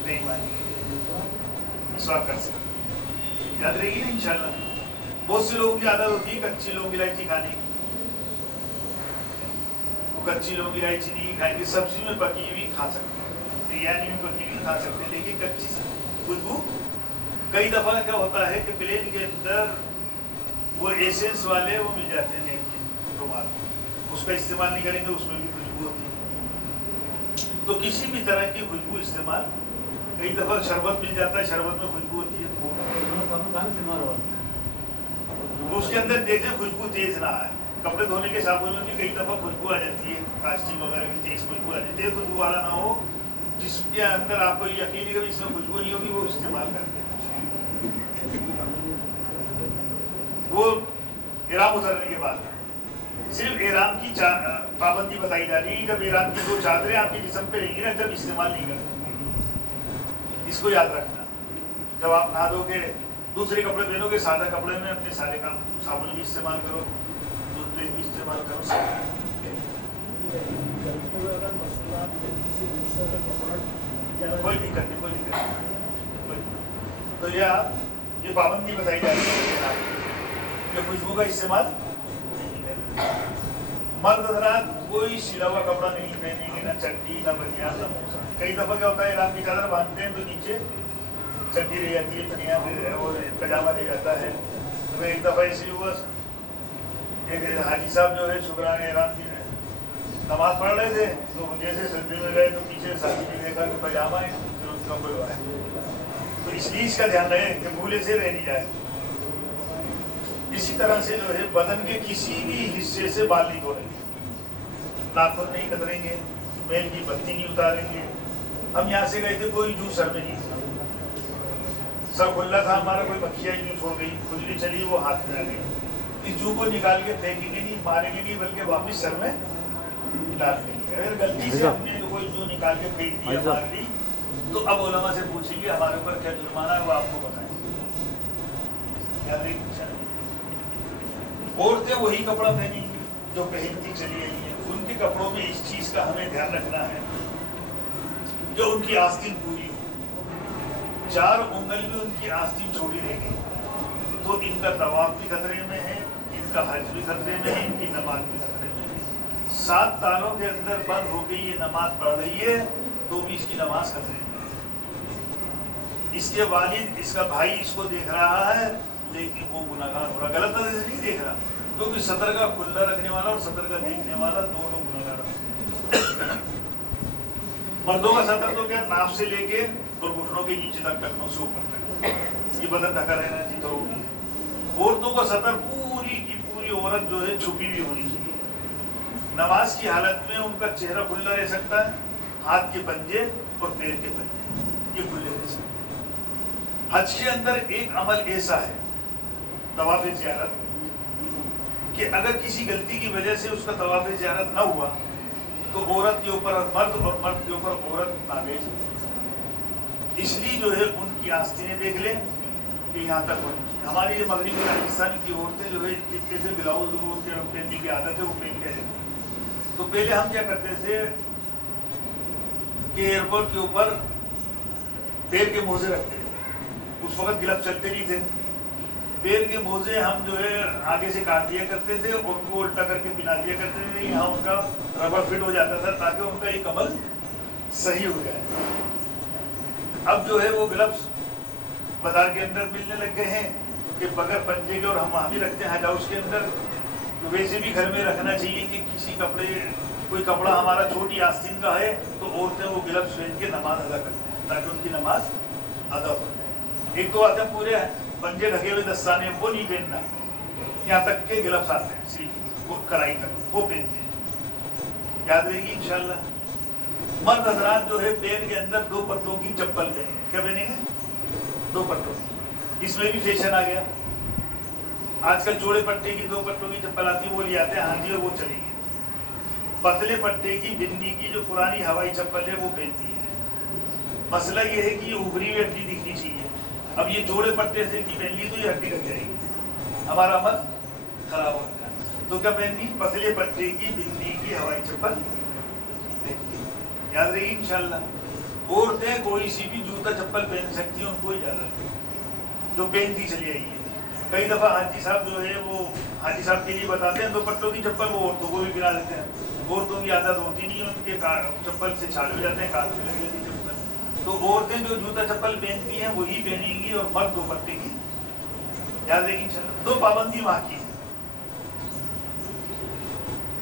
नहीं मांजेंगे, स्वाद कर सकते। याद रहेगी ना इंशाल्लाह। बहुत से लोगों की आदत होती है कच्ची लौंग इलायची खाने की, वो कच्ची लौंग इलायची नहीं खाएंगे, सब्जी में पकी हुई खा सकते हैं, बिरयानी में पकी हुई खा सकते हैं, लेकिन कच्ची खुशबू। कई दफा क्या होता है कि प्लेन के अंदर वो एसेंस वाले वो मिल जाते हैं रुमाल, उसका इस्तेमाल नहीं करेंगे, उसमें भी खुशबू होती है। तो किसी भी तरह की खुशबू इस्तेमाल, कई दफा शरबत मिल जाता है, शरबत में खुशबू होती है, उसके अंदर देखें खुशबू तेज ना आए। कपड़े धोने के साबुनों में कई दफ़ा खुशबू आ जाती है, कास्टिंग वगैरह की तेज खुशबू आ जाती है, खुशबू वाला ना हो जिसके अंदर आपको यकीन है इसमें खुशबू नहीं होगी, वो इस्तेमाल करते हैं। वो इहराम उतरने के बाद सिर्फ इहराम की पाबंदी बताई जा रही है, जब इहराम की 2 चादरें आपके जिस्म पे रहेंगी ना, जब इस्तेमाल नहीं कर सकते। इसको याद रखना। जब आप नहा धोके दूसरे कपड़े पहनोगे, सादा कपड़े में अपने सारे काम, साबुन भी इस्तेमाल करो, टूथपेस्ट भी इस्तेमाल करो, सब। कोई दिक्कत नहीं, कोई दिक्कत नहीं। तो ये पाबंदी बताई जा रही है कि खुशबू का इस्तेमाल नहीं करें। मर्द हजरात कोई सिला हुआ कपड़ा नहीं पहनेंगे, ना चड्डी, ना बनियान, ना मोजा। कई दफ़ा क्या होता है, इहराम की चादर बांधते हैं तो नीचे चड्डी रह जाती है, तनिया और पजामा रह जाता है। तो एक दफ़ा ऐसे हुआ, एक हाजी साहब जो है शुक्रान इहराम की नमाज पढ़ रहे थे, तो जैसे सजदे में गए तो पीछे साथी ने देखा कि पजामा है, फिर उसका बुलवाया। तो इसलिए इसका ध्यान रहे कि भूले से रह नहीं जाए। इसी तरह से जो है बदन के किसी भी हिस्से से बाल नहीं धोएंगे, नाखून नहीं कतरेंगे, मेल की पत्ती नहीं उतारेंगे। हम यहाँ से गए थे, कोई जू सर में नहीं था, सर खुला था हमारा, कोई मक्खियाँ यूँ छोड़ गई, खुजली चली, वो हाथ में आ गई। इस जू को निकाल के फेंकेंगे नहीं, मारेंगे नहीं, बल्कि वापस सर में डाल देंगे। अगर गलती से हमने तो कोई जू निकाल के फेंक दिया, मार दी, तो अब उलमा से पूछेंगे हमारे ऊपर क्या जुर्माना है, वो आपको बताएंगे। औरतें वही कपड़ा पहनेंगी जो पहनती चली आई है। उनके कपड़ों में इस चीज का हमें ध्यान रखना है जो उनकी आस्तीन पूरी हो, 4 उंगल में उनकी आस्तीन छोड़ी रहेगी, तो इनका तवाफ भी खतरे में है, इनका हज भी खतरे में है, इनकी नमाज भी खतरे में है। 7 तालों के अंदर बंद हो गई ये नमाज पढ़ रही है तो भी इसकी नमाज खतरे में है। इसके वालिद, इसका भाई इसको देख रहा है, लेकिन वो गुनाहगार हो रहा, गलत नजर से नहीं देख रहा, क्योंकि सतर का खुला रखने वाला और सतर का देखने वाला दोनों गुनाहगार। मर्दों का सतर तो क्या, नाफ से लेके और घुटनों के नीचे तक, टखनों से ऊपर तक ये बदन ढका रहना चाहिए। तो औरतों का सतर पूरी की पूरी औरत जो है छुपी हुई होनी चाहिए। नमाज की हालत में उनका चेहरा खुला रह सकता है, हाथ के पंजे और पैर के पंजे ये खुले रह सकते हैं। हज के अंदर एक अमल ऐसा है, तवाफ ज़ियारत, कि अगर किसी गलती की वजह से उसका तवाफ ज़ियारत न हुआ तो औरत के ऊपर मर्द और मर्द के ऊपर औरत नागेज। इसलिए जो है उनकी आस्तीनें देख लें कि यहाँ तक होनी चाहिए। हमारी ये मगरबी राजस्थान की औरतें जो है जितने से ब्लाउज पहनने की आदत है वो पहन के रहती। तो पहले हम क्या करते थे कि एयरपोर्ट के ऊपर पैर के मोजे रखते थे, उस वक्त गिलफ चलते नहीं थे, पैर के मोजे हम जो है आगे से काट दिया करते थे और उनको उल्टा करके पिना दिया करते थे, यहाँ उनका रबर फिट हो जाता था ताकि उनका एक अमल सही हो जाए। अब जो है वो ग्लव्स बाजार के अंदर मिलने लग गए हैं कि बगैर पंजे के, और हम वहाँ भी रखते हैं हज हाउस के अंदर। तो वैसे भी घर में रखना चाहिए कि किसी कपड़े, कोई कपड़ा हमारा छोटी आस्तीन का है तो औरतें वो ग्लव्स पहन के नमाज अदा करते हैं ताकि उनकी नमाज अदा हो जाए। एक तो आते पूरे पंजे ढके हुए दस्ताने वो नहीं पहनना, यहाँ तक के ग्लव्स आते हैं सिर्फ वो कलाई तक, वो पहनते हैं, याद रहेगी इंशाल्लाह। मर्द हजरात जो है पैर के अंदर 2 पट्टों की चप्पल पहनेंगे। क्या पहनेंगे? 2 पट्टों की। इसमें भी फैशन आ गया, आजकल चौड़े पट्टे की 2 पट्टों की चप्पल आती है, वो ले आते हैं, हाँ जी, और वो चलेगी। पतले पट्टे की बिन्नी की जो पुरानी हवाई चप्पल है वो पहनती है। मसला ये है कि ये उभरी हुई हड्डी दिखनी चाहिए। अब ये चौड़े पट्टे से की पहन ली तो ये हड्डी कट जाएगी, हमारा अमल खराब हो जाएगा। तो क्या पहननी? पतले पट्टे की बिन्नी की हवाई चप्पल, याद रहेगी इंशाल्लाह। औरतें कोई सी भी जूता चप्पल पहन सकती हैं, उनको इजाजत है, जो पहनती चली आई है। कई दफ़ा हाजी साहब जो है वो हाजी साहब के लिए बताते हैं 2 पट्टों की चप्पल, वो औरतों को भी पिला देते हैं। औरतों की आदत होती नहीं है, उनके चप्पल से छाले हो जाते हैं, कान में लग जाती चप्पल। तो औरतें जो जूता चप्पल पहनती हैं वही पहनेंगी, और मर्द 2 पट्टे की, याद रहेगी इंशाल्लाह। 2 पाबंदी वहाँ की है।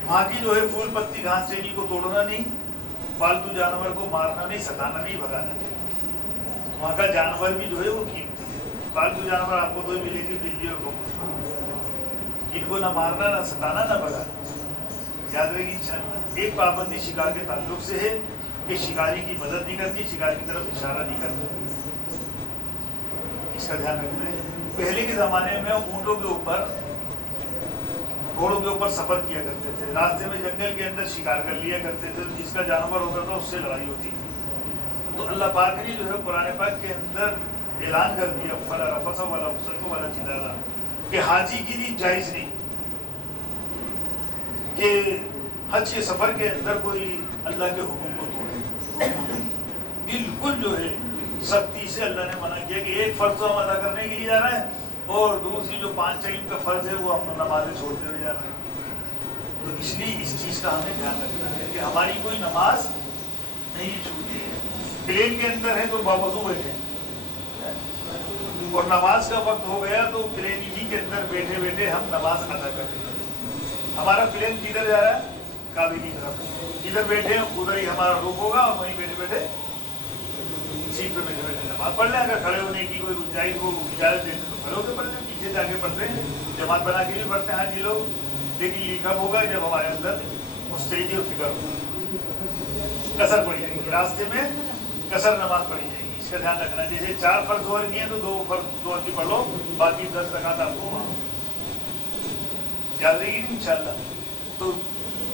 वहाँ की जो है फूल पत्ती घास चेनी को तोड़ना नहीं, पालतू जानवर को मारना नहीं, सताना नहीं, भगाना नहीं। वहाँ का जानवर भी जो है वो कीमती है। पालतू जानवर आपको तो मिलेगी, बिल्ली और कुकुर, ان کو نہ مارنا نہ ستانا نہ بگانا. یاد رہے گی انشاءاللہ. ایک پابندی شکار کے تعلق سے ہے کہ شکاری کی مدد نہیں کرتی, شکار کی طرف اشارہ نہیں کرتی. اس کا دھیان رکھنا ہے. پہلے کے زمانے میں اونٹوں کے اوپر, گھوڑوں کے اوپر سفر کیا کرتے تھے. راستے میں جنگل کے اندر شکار کر لیا کرتے تھے. جس کا جانور ہوتا تھا اس سے لڑائی ہوتی تھی. تو اللہ پاک نے جو ہے قرآن پاک کے اندر اعلان کر دیا فلا رفث ولا فسوق ولا جدال, کہ حاجی کے لیے جائز نہیں کہ حج کے سفر کے اندر کوئی اللہ کے حکم کو توڑے. بالکل جو ہے سختی سے اللہ نے منع کیا کہ ایک فرض تو ہم ادا کرنے کے لیے جا رہے ہیں اور دوسری جو 5 ٹائم کا فرض ہے وہ ہم نمازیں چھوڑتے ہوئے جا رہے ہیں. تو اس لیے اس چیز کا ہمیں دھیان رکھنا ہے کہ ہماری کوئی نماز نہیں چھوٹی ہے. پلین کے اندر ہے تو باوضو بیٹھے اور نماز کا وقت ہو گیا تو پلین ہی کے اندر بیٹھے بیٹھے ہم نماز ادا کرتے ہیں. ہمارا پلین کدھر جا رہا ہے؟ کعبے کی طرف. ادھر بیٹھے ادھر ہی ہمارا رخ ہوگا اور وہیں بیٹھے بیٹھے سیٹ پہ بیٹھے بیٹھے نماز پڑھ لیں. اگر کھڑے ہونے کی کوئی گنجائش ہو, اجازت دیتے تو کھڑے ہو کے پڑھتے ہیں, پیچھے جا کے پڑھتے ہیں, جماعت بنا کے بھی پڑھتے ہیں. ہاں جی لوگ, لیکن یہ کب ہوگا جب ہمارے اندر مستعدی اور فکر ہوگی. قصر پڑی جائے گی, راستے میں قصر نماز پڑھی جائے گی. اس کا دھیان رکھنا. جیسے 4 فرض ظہر کی ہیں تو 2 فرض ظہر کی پڑھ لو, باقی 10 رکعت آپ کو یاد رہے گی انشاءاللہ.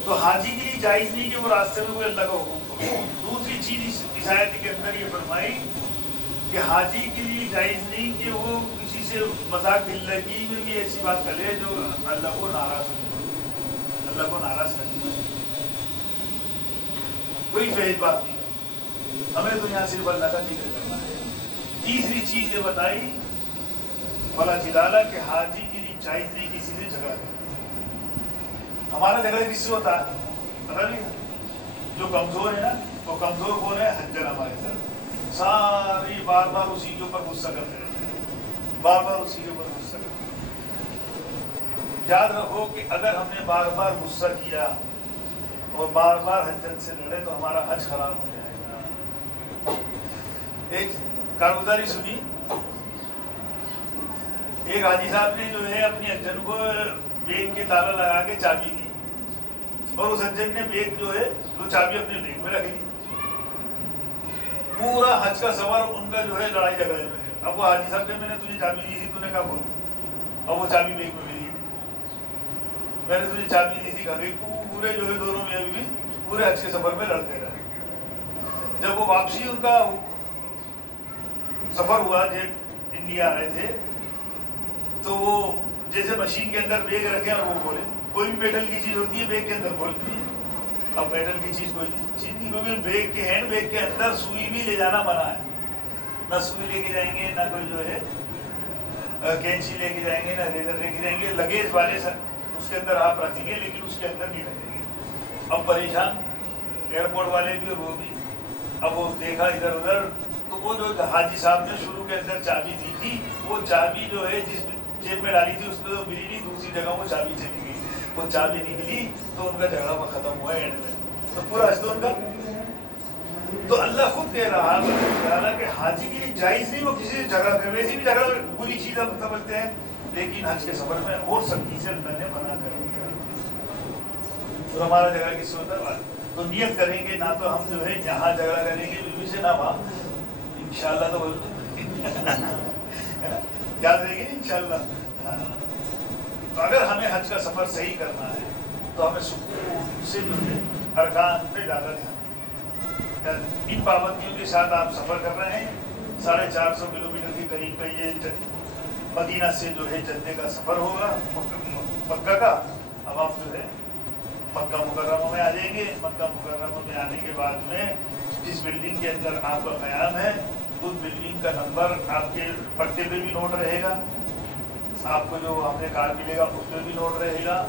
تو حاجی کے لیے جائز نہیں کہ وہ راستے میں کوئی اللہ کا حکم کرے. دوسری چیز اس آیت کے اندر یہ فرمائی کہ حاجی کے لیے جائز نہیں کہ وہ کسی سے مذاق دلگی میں بھی ایسی بات کرے جو اللہ کو ناراض ہو, اللہ کو ناراض کرے. کوئی فحش بات نہیں. ہمیں تو یہاں صرف اللہ کا ذکر کرنا ہے. تیسری چیز یہ بتائی ولا جدال کہ حاجی کے لیے جائز نہیں کسی سے جھگڑا کرے. ہمارا جھگڑا کس سے ہوتا ہے پتا نہیں. جو کمزور ہے نا, وہ کمزور کون ہے؟ حجر ہمارے ساتھ. ساری بار بار اسی کے اوپر غصہ کرتے رہتے ہیں, بار بار اسی کے اوپر غصہ کرتے ہیں. یاد رکھو کہ اگر ہم نے بار بار غصہ کیا اور بار بار حجت سے لڑے تو ہمارا حج خراب ہو جائے گا. ایک کارگزاری سنی, ایک حاجی صاحب نے جو ہے اپنی حجن کو بیگ کے تالا لگا کے چابی دی اور اس حجن نے بیگ جو ہے وہ چابی اپنے بیگ میں رکھ لی. پورا حج کا سفر ان کا جو ہے لڑائی جھگڑے میں ہے. اب وہ حاجی صاحب نے میں نے تجھے چابی دی تھی, تو نے کہا بول, اب وہ چابی بیگ میں ملی, میں نے تجھے چابی دی تھی کہا گئی. پورے جو ہے دونوں میں بھی پورے حج کے سفر میں لڑتے رہے. جب وہ واپسی ان کا سفر ہوا, جب انڈیا آ رہے تھے تو وہ جیسے مشین کے اندر بیگ رکھے اور وہ بولے, کوئی بھی میٹل کی چیز ہوتی ہے بیگ کے اندر بولتی ہے. اب میٹل کی چیز کوئی چیز نہیں, کیونکہ بیگ کے ہینڈ بیگ کے اندر سوئی بھی لے جانا منع ہے. نہ سوئی لے کے جائیں گے, نہ کوئی جو ہے کینچی لے کے جائیں گے, نہ ریزر لے کے جائیں گے. لگیج والے سر اس کے اندر آپ رکھیں گے لیکن اس کے اندر نہیں رکھیں گے. اب پریشان ایئرپورٹ والے بھی اور وہ بھی. اب وہ دیکھا ادھر ادھر تو وہ جو حاجی صاحب نے شروع کے اندر چابی دی تھی, وہ چابی جو ہے جس جیب میں ڈالی تھی اس میں تو ملی نہیں, دوسری جگہ وہ چابی چلی گئی. وہ چابی نکلی تو ان کا جھگڑا ختم ہوا اینڈ میں. تو پورا حج تو ان کا. تو اللہ خود کہہ رہا کہ حاجی کے لیے جائز نہیں وہ کسی سے جھگڑا کرے. ویسے بھی جھگڑا بری چیز ہم سمجھتے ہیں, لیکن حج کے سفر میں اور سختی سے اللہ نے منع کر دیا. تو ہمارا جھگڑا کس سے ہوتا ہے؟ تو نیت کریں گے نہ تو ہم جو ہے یہاں جھگڑا کریں گے بالکل سے, نہ وہاں انشاءاللہ. تو یاد رہے گی انشاءاللہ. تو اگر ہمیں حج کا سفر صحیح کرنا ہے تو ہمیں سکون سے جو ہے ارکان پہ زیادہ دھیان. ان پابندیوں کے ساتھ آپ سفر کر رہے ہیں. 450 کلومیٹر کے قریب کا یہ مدینہ سے جو ہے جدے کا سفر ہوگا, مکہ کا. اب آپ جو ہے مکہ مکرمہ میں آ جائیں گے. مکہ مکرمہ میں آنے کے بعد میں جس بلڈنگ کے اندر آپ کا قیام ہے اس بلڈنگ کا نمبر آپ کے پٹے پہ بھی نوٹ رہے گا, آپ کو جو ہم نے کارڈ ملے گا اس پہ بھی نوٹ رہے گا.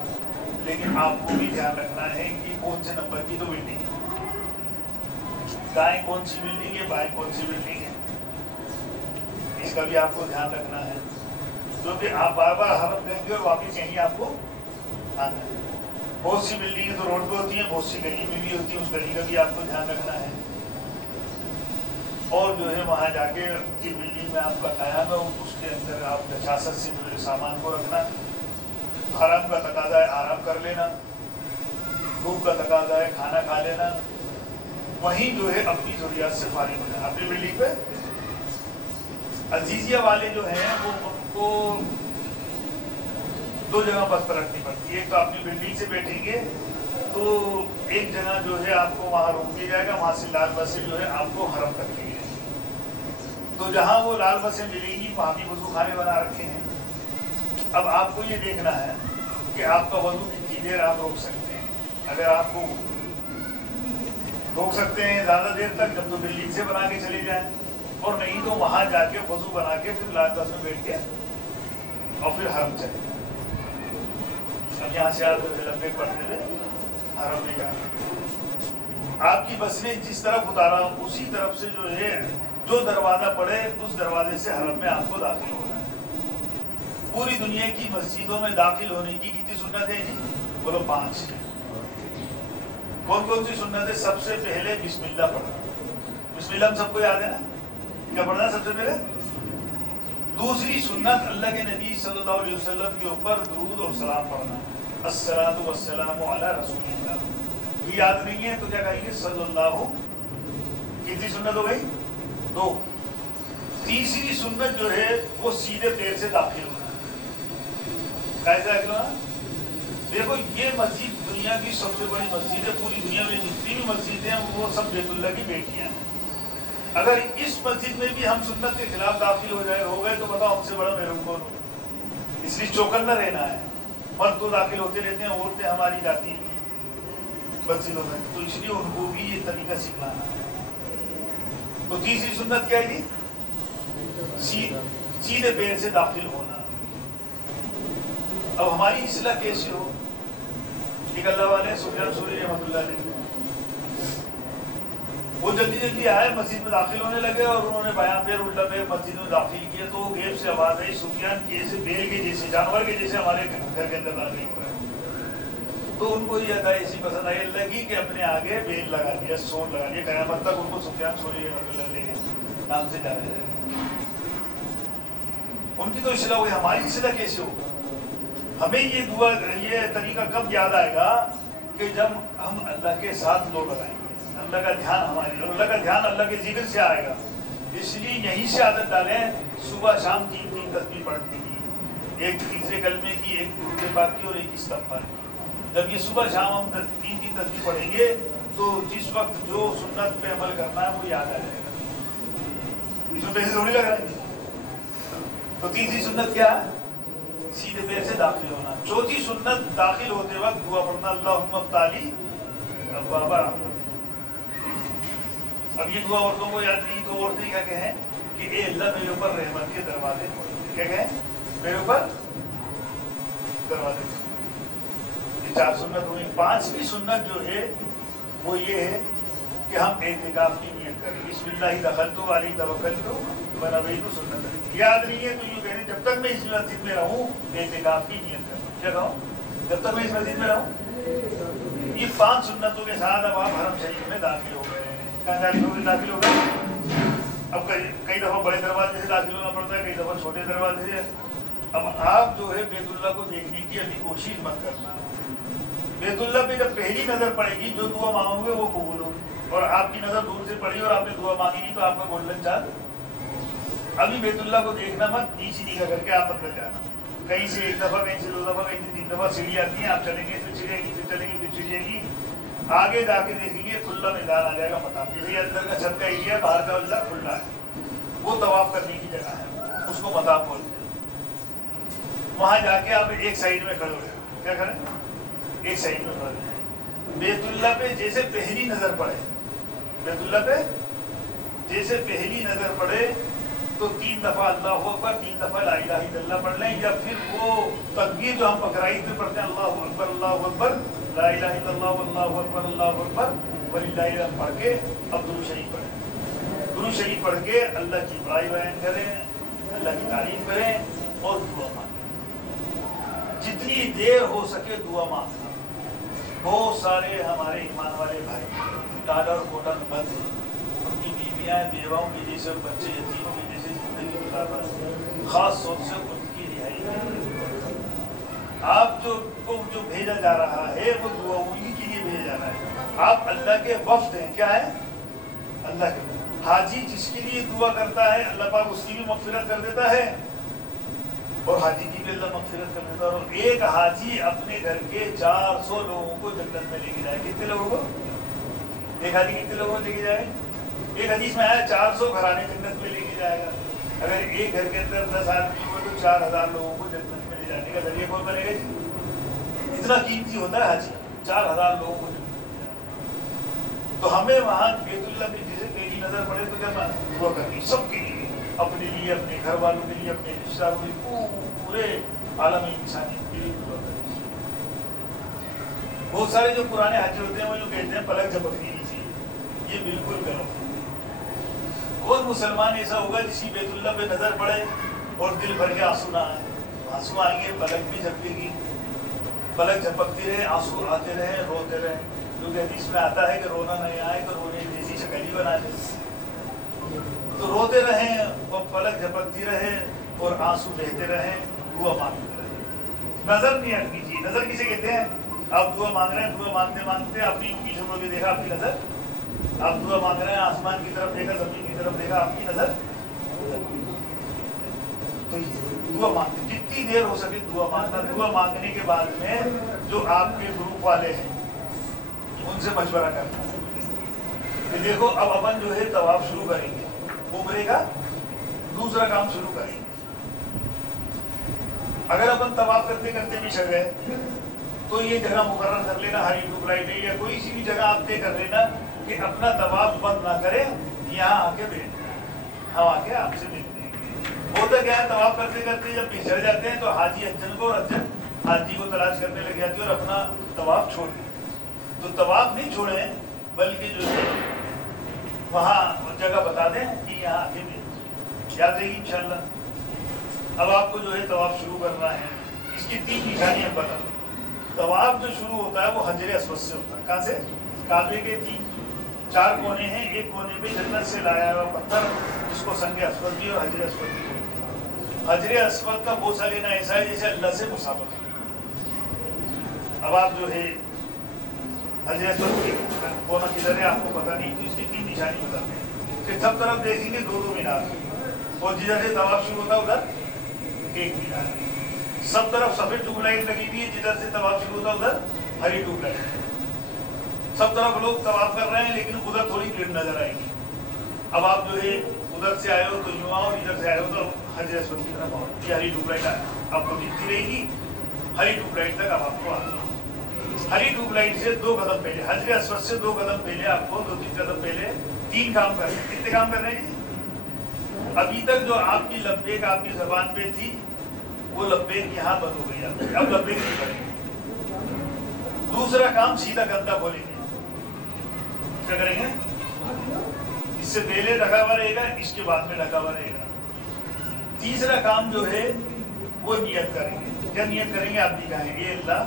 لیکن آپ کو بھی دھیان رکھنا ہے کہ کون سے نمبر کی تو بلڈنگ ہے, دائیں کون سی بلڈنگ ہے, بائیں کون سی بلڈنگ ہے. اس کا بھی آپ کو دھیان رکھنا ہے, کیونکہ آپ بار بار حرم کریں گے اور واپس یہیں آپ کو آنا ہے. بہت سی بلڈنگیں تو روڈ پہ ہوتی ہیں, بہت سی گلی میں بھی ہوتی ہیں, اس گلی کا بھی آپ کو دھیان رکھنا ہے. اور جو ہے وہاں جا کے جس بلڈنگ میں آپ کا قیام ہے اس کے اندر آپ نجاست سے جو سامان کو رکھنا. आराम का तकाजा है आराम कर लेना, भूख का तकाजा है खाना खा लेना, वहीं जो है अपनी जरूरियात से फारिग हो जाए। अपनी बिल्डिंग पे अजीजिया वाले जो हैं वो उनको दो जगह बस पर रखनी पड़ती है। एक तो अपनी बिल्डिंग से बैठेंगे तो एक जगह जो है आपको वहाँ रोक दिया जाएगा, वहाँ से लाल बसें जो है आपको हरम तक ले जाएंगी। तो जहाँ वो लाल बसें मिलेंगी वहाँ भी वजू खाने बना रखे हैं। अब आपको ये देखना है कि आपका वजू कितनी देर आप रोक सकते हैं। अगर आपको रोक सकते हैं ज़्यादा देर तक, जब तो बिल्डिंग से बना के चले जाएं, और नहीं तो वहाँ जाके वजू बना के फिर लाल बस में बैठ के और फिर हरम चले। अब यहाँ से आप लंबे पढ़ते हुए हरम में जाए। आपकी बस ने जिस तरफ उतारा उसी तरफ से जो है जो दरवाज़ा पड़े उस दरवाजे से हरम में आपको दाखिल होना है। पूरी दुनिया की मस्जिदों में दाखिल होने की कितनी सुन्नत है जी? बोलो 5। कौन कौन सी सुन्नत है? सबसे पहले बिस्मिल्लाह पढ़ना। बिस्मिल्लाह हम सबको याद है ना, क्या पढ़ना है सबसे पहले? दूसरी सुन्नत अल्लाह के नबी सल्लल्लाहु अलैहि वसल्लम के ऊपर दुरूद और सलाम पढ़ना, अस्सलातु वस्सलामु अला रसूलिल्लाह। ये याद नहीं है तो क्या कहेंगे? सल्लल्लाहु। कितनी सुन्नत हो गई? 2। तीसरी सुन्नत जो है वो सीधे पैर से दाखिल होना। कैसे दाखिल होना? देखो ये मस्जिद दुनिया की सबसे बड़ी मस्जिद है। पूरी दुनिया में जितनी भी मस्जिदें हैं वो सब बैतुल्लाह की बेटियां हैं। अगर इस मस्जिद में भी हम सुन्नत के खिलाफ दाखिल हो गए तो बताओ हमसे बड़ा महरूम कौन हो? इसलिए चौकन्ना रहना है। मर्द तो दाखिल होते रहते हैं, औरतें हमारी जाती हैं मस्जिदों में, तो इसलिए उनको भी ये तरीका सिखाना है। तो तीसरी सुन्नत क्या है? सीधे पैर से दाखिल होना। अब हमारी इस्लाह कैसे हो? एक अल्लाह वाले सुफियान सौरी रहमतुल्लाह अलैह, वो जल्दी जल्दी आए, मस्जिद में दाखिल होने लगे और उन्होंने बायां पैर उल्टा पैर मस्जिद में दाखिल किया तो गेब से आवाज आई, सुफियान जैसे बैल के जैसे जानवर के जैसे हमारे घर के अंदर दाखिल हो रहा है। तो उनको ये अदा ऐसी पसंद आई अल्लाह की कि अपने आगे बेल लगा दिया, सोल लगा दिया। क़यामत तक उनको सुफियान सौरी रहमतुल्लाह अलैह के नाम से जाना जाएगा। उनकी तो इस्लाह हुई, हमारी इस्लाह कैसे हो? हमें ये दुआ ये तरीका कब याद आएगा कि जब हम अल्लाह के साथ लो लगाएंगे, अल्लाह का ध्यान हमारी, और अल्लाह का ध्यान अल्लाह के जिक्र से आएगा। इसलिए यहीं से आदत डालें, सुबह शाम 3 तस्बीह पढ़ने की, एक तीसरे कलमे की, एक दुरूद पाक की और एक इस्तिग़फ़ार की। जब ये सुबह शाम हम 3 तस्बीह पढ़ेंगे तो जिस वक्त जो सुन्नत पे अमल करना है वो याद आ जाएगा। इसमें पैसे थोड़ी लग रहा है। तो तीसरी सुन्नत क्या है? सीधे पैर से दाखिल होना। चौथी सुन्नत दाखिल होते वक्त दुआ पढ़ना, अल्लाहुम्मा फ़्ताली अब्वाबा रहमतिक। अब ये दुआ औरतों को याद नहीं तो औरतें क्या कहें कि ए अल्लाह मेरे ऊपर रहमत के दरवाजे खोल। क्या कहें? मेरे ऊपर दरवाजे। ये 4 सुन्नत हुई। 5वीं सुन्नत जो है वो ये है कि हम एतिकाफ की नियत करें। बिस्मिल्लाह दखलतु व अलैहि तवक्कलतु व नवैतु सुन्नत। याद नहीं है तो यूँ कहें जब तक मैं इस मस्जिद में रहूँ एतिकाफ की नियत करूँ। क्या कहूँ? जब तक मैं इस मस्जिद में रहूँ। ये 5 सुन्नतों के साथ अब आप हरम शरीफ में दाखिल हो गए। कहाँ दाखिल हो गए? अब कई दफ़ा बड़े दरवाजे से दाखिल होना पड़ता है, कई दफ़ा छोटे दरवाजे से। अब आप जो है बैतुल्लाह को देखने की अभी कोशिश मत करना। बैतुल्लाह पे जब पहली नज़र पड़ेगी जो दुआ मांगोगे वो कबूल होगी, और आपकी नज़र दूर से पड़ी और आपने दुआ मांगी नहीं तो आपका गोल्डन चार्ज। अभी बैतुल्लाह को देखना मत, नीचे निगाह करके आप अंदर जाना। कहीं से 1 दफ़ा, कहीं से 2 दफ़ा, कहीं से 3 दफ़ा सीढ़ी आती है, आप चलेंगे फिर चिड़ेगी, फिर चलेंगे फिर चिड़ेगी। आगे जाके देखेंगे खुला मैदान आ जाएगा। मता जैसे अंदर का छत का एरिया, बाहर का अल्लाह खुला है, वो तवाफ करने की जगह है, उसको मताब बोलते हैं। वहाँ जाके आप एक साइड में खड़े हो जाए। क्या करें? एक साइड में खड़े हो जाए। बैतुल्लाह पे जैसे पहली नज़र पड़े, बैतुल्लाह पे जैसे पहली नज़र पड़े तो 3 दफ़ा अल्लाहु अकबर, 3 दफ़ा ला इलाहा इल्लल्लाह पढ़ लें, या फिर वो तकबीर जो हम बकरीद में पढ़ते हैं, अल्लाहु अकबर ला इलाहा इल्लल्लाह अल्लाहु अकबर वलिल्लाहिल हम्द पढ़ के अब दुरूद शरीफ पढ़ें। दुरूद शरीफ पढ़ के अल्लाह की बड़ाई बयान करें, अल्लाह की तारीफ करें और दुआ मांगें। जितनी देर हो सके दुआ मांगना। बहुत सारे हमारे ईमान वाले भाई टाटा और कोटा में बंद हैं, उनकी बीवियाँ बेवाओं के जैसे और बच्चे यतीमों के जैसे जिंदगी गुजार रहे हैं। खास तौर से उनकी रिहाई آپ کو جو بھیجا جا رہا ہے وہ دعا انہی کے لیے بھیجا جا رہا ہے. آپ اللہ کے وفد ہیں. کیا ہے؟ اللہ کے. حاجی جس کے لیے دعا کرتا ہے اللہ پاک اس کی بھی مغفرت کر دیتا ہے اور حاجی کی بھی اللہ مغفرت کر دیتا ہے. اور ایک حاجی اپنے گھر کے 400 لوگوں کو جنت میں لے کے جائے. کتنے لوگوں کو؟ ایک حاجی کتنے لوگوں کو لے کے جائے؟ ایک حدیث میں آیا 400 گھرانے جنت میں لے کے جائے گا. اگر ایک گھر کے اندر 10 آدمی ہوئے تو 4000 لوگوں کو جنت میں لے جانے کا ذریعہ کون بنے گا جی؟ اتنا قیمتی ہوتا ہے حاجی. 4000 لوگوں کو جنت میں لے جانا. تو ہمیں وہاں بیت اللہ میں جسے پہلی نظر پڑے تو کیا دعا کرنی سب کے لیے, اپنے لیے, اپنے گھر والوں کے لیے, اپنے رشتہ داروں کے لیے, پورے عالم انسانیت کے لیے دعا کرنی. بہت سارے جو پرانے حاجی ہوتے ہیں وہ جو کہتے ہیں پلک جھپکنی نہیں چاہیے, یہ بالکل غلط ہے. کون مسلمان ایسا ہوگا جس کی بیت اللہ پہ نظر پڑے اور دل بھر کے آنسو نہ آئے؟ آنسو آئیں گے, پلک بھی جھپکے گی, پلک جھپکتی رہے, آنسو آتے رہے, روتے رہے. کیونکہ حدیث میں آتا ہے کہ رونا نہیں آئے تو رونے جیسی شکل ہی بنا لے. تو روتے رہیں اور پلک جھپکتی رہے اور آنسو بہتے رہیں, دعا مانگتے رہے. نظر نہیں ہٹنی چاہیے. نظر کسے کہتے ہیں؟ آپ دعا مانگ رہے ہیں, دعا مانگتے مانگتے اپنی پیچھے مڑ کے دیکھا آپ کی نظر, آپ دعا مانگ رہے ہیں آسمان کی طرف دیکھا, زمین کی طرف دیکھا, آپ کی نظر. تو دعا مانگتے جتنی دیر ہو سکے دعا مانگنا. دعا مانگنے کے بعد میں جو آپ کے گروپ والے ہیں ان سے مشورہ کرنا کہ دیکھو اب اپن جو ہے طواف شروع کریں گے, عمرے کا دوسرا کام شروع کریں گے. اگر اپن طواف کرتے کرتے بھی چڑھ گئے تو یہ جگہ مقرر کر لینا, ہری ٹیوب لائٹ ہے یا کوئی سی بھی جگہ آپ طے کر لینا کہ اپنا طواف بند نہ کرے, یہاں آ کے بیٹھ جائیں, ہم آ کے آپ سے ملتے ہیں. ہوتا کیا ہے, طواف کرتے کرتے جب بچھڑ جاتے ہیں تو حاجی حجن کو اور حجن حاجی کو تلاش کرنے لگ جاتی ہے اور اپنا طواف چھوڑ دیتے. تو طواف نہیں چھوڑیں بلکہ جو ہے وہاں جگہ بتا دیں کہ یہاں آ کے ملتے, یاد رہے گی انشاءاللہ. اب آپ کو جو ہے طواف شروع کرنا ہے, اس کی 3 نشانیاں بتا دیں. طواف جو شروع ہوتا ہے وہ حجر اسود سے ہوتا ہے. کہاں سے؟ کعبے کے 4 کونے ہیں, ایک کونے پہ جنت سے لایا ہوا پتھر جس کو سنگ اسود بھی اور حجر اسود بھی بولتے ہیں. حجر اسود کا بوسہ لینا ایسا ہے جیسے اللہ سے مسابقہ. اب آپ جو ہے حجر اسود کی کونا کدھر ہے آپ کو پتہ نہیں, تو اس کی 3 نشانی بتاتے ہیں کہ سب طرف دیکھیں گے 2 مینار اور جدھر سے طواف شروع ہوتا ہے ادھر 1 مینار ہے. سب طرف سفید ٹیوب لائٹ لگی ہوئی ہے, جدھر سے طواف شروع ہوتا ہے ادھر ہری ٹیوب لائٹ. سب طرف لوگ طواف کر رہے ہیں لیکن ادھر تھوڑی بھیڑ نظر آئے گی. اب آپ جو ہے ادھر سے آئے ہو تو یوں آؤ, ادھر سے آئے ہو تو حجر اسود کی طرف آؤ. یہ ہری ٹیوب لائٹ آپ کو دکھتی رہے گی, ہری ٹیوب لائٹ تک اب آپ کو آنا. ہری ٹیوب لائٹ سے 2 قدم پہلے, حجر اسود سے 2 قدم پہلے آپ کو 2-3 قدم پہلے 3 کام کرنے ہیں. کتنے کام کرنے ہیں جی؟ ابھی تک جو آپ کی لبیک آپ کی زبان پہ تھی وہ لبیک یہاں بند ہو گئی. اب لبیک نہیں کریں گے. دوسرا کام سیدھا گندہ کھولیں گے. کیا کریں گے؟ اس سے پہلے ڈھکا ہوا رہے گا, اس کے بعد میں ڈھکا ہوا رہے گا. تیسرا کام جو ہے وہ نیت کریں گے. کیا نیت کریں گے؟ آپ بھی کہیں گے اللہ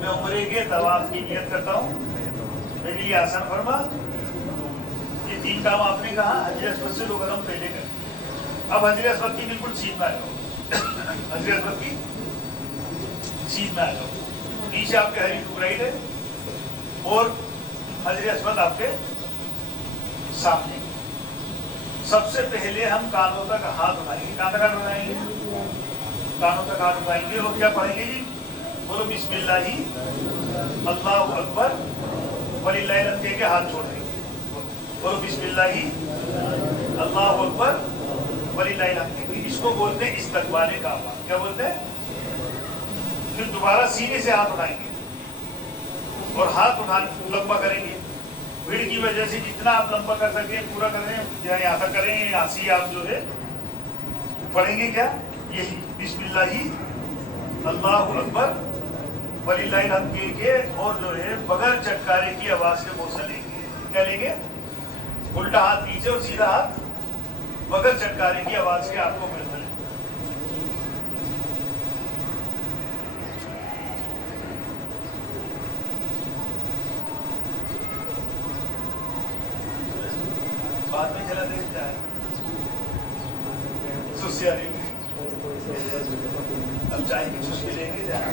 میں عمرے کے طواف کی نیت کرتا ہوں, میرے لیے آسان فرما. یہ 3 کام آپ نے کہا حجر اسود سے 2 قدم پہلے کر. اب حجر اسود کی بالکل سیدھ میں آ جاؤ, حجر اسود کی سیدھ میں آ جاؤ. پیچھے آپ کے ہری ٹیوب لائٹ ہے اور حجر اسود آپ کے سامنے. سب سے پہلے ہم کانوں تک ہاتھ اٹھائیں گے. کہاں تک ہاتھ اٹھائیں گے؟ کانوں تک ہاتھ اٹھائیں گے اور کیا پڑھیں گے جی؟ بولو بسم اللہ اللہ اکبر وللہ الحمد کہہ کے ہاتھ چھوڑ دیں گے. بولو بسم اللہ اللہ اکبر وللہ الحمد. اس کو بولتے ہیں استقبال کعبہ. کیا بولتے ہیں؟ پھر دوبارہ سینے سے ہاتھ اٹھائیں گے اور ہاتھ لمبا کریں گے. بھیڑ کی وجہ سے جتنا آپ لمبا کر سکیں پورا کریں, یہاں تک کریں. یہاں سے آپ جو ہے پڑھیں گے کیا؟ یہی بسم اللہ اللہ اکبر وللہ الحمد کہہ کے اور جو ہے بغیر چٹکارے کی آواز کے بوسہ لیں گے. کیا لیں گے؟ الٹا ہاتھ پیچھے اور سیدھا ہاتھ بغیر چٹکارے کی آواز کے آپ کو ملتا ہے. بعد میں چلا دے جائے سوسیاری चाय की चुस्की लेंगे जाना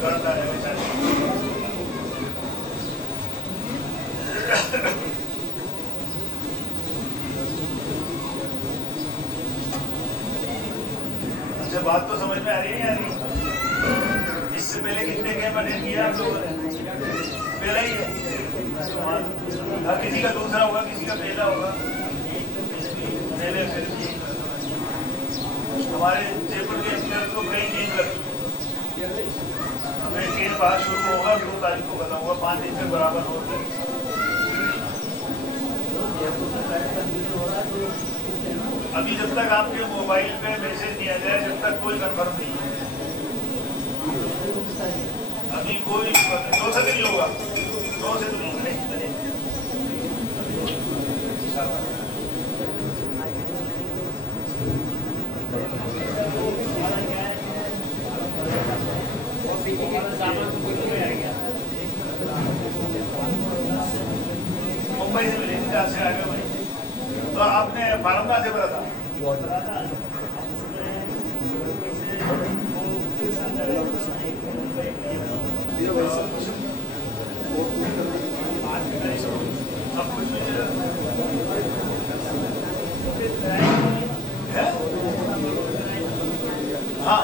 करता है बेचारे। अच्छा बात तो समझ में आ रही है यार। इससे पहले कितने गेम अटेंड किया आप लोगों ने? पहला ही है। हाँ, किसी का दूसरा होगा, किसी का पहला होगा। पहले फिर हमारे जयपुर के अंदर तो कई गेम कर चुके। गेम पास शुरू होगा 2 तारीख को खत्म होगा, 5 दिन में बराबर हो गए। अभी जब तक आपके मोबाइल पे मैसेज दिया जाए जब तक कोई कंफर्म नहीं है। अभी कोई 2 से नहीं होगा, 2 से तो नहीं। मुंबई से मिले जहाँ से आगे वहीं। तो आपने फार्म कहाँ से भरा था? सब कुछ है? हाँ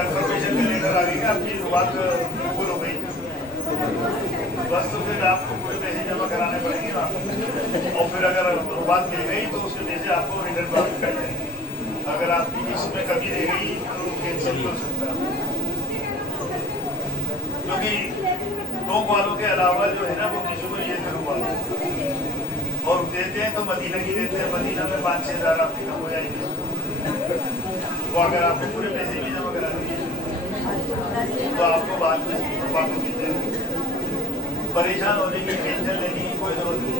कंफर्मेशन का लेटर आ गई, आपकी बात कबूल हो गई। बस तो फिर आपको पूरे पैसे जमा कराने पड़ेंगे ना, और फिर अगर बात मिल गई तो उसके पैसे आपको रिटर्न प्राप्त कर देंगे। अगर आपकी इसमें कमी रह गई तो कैंसिल हो सकता है, क्योंकि 2 वालों के अलावा जो है ना वो किसी को ये जरूर वाले और देते हैं तो मदीना की देते हैं। मदीना में 5-6 हज़ार आपके कम हो जाएंगे। तो अगर आपको पूरे पैसे भी जमा करा दिए तो आपको बाद में वापस मिल जाएगी। परेशान होने की, टेंशन लेने की कोई जरूरत नहीं।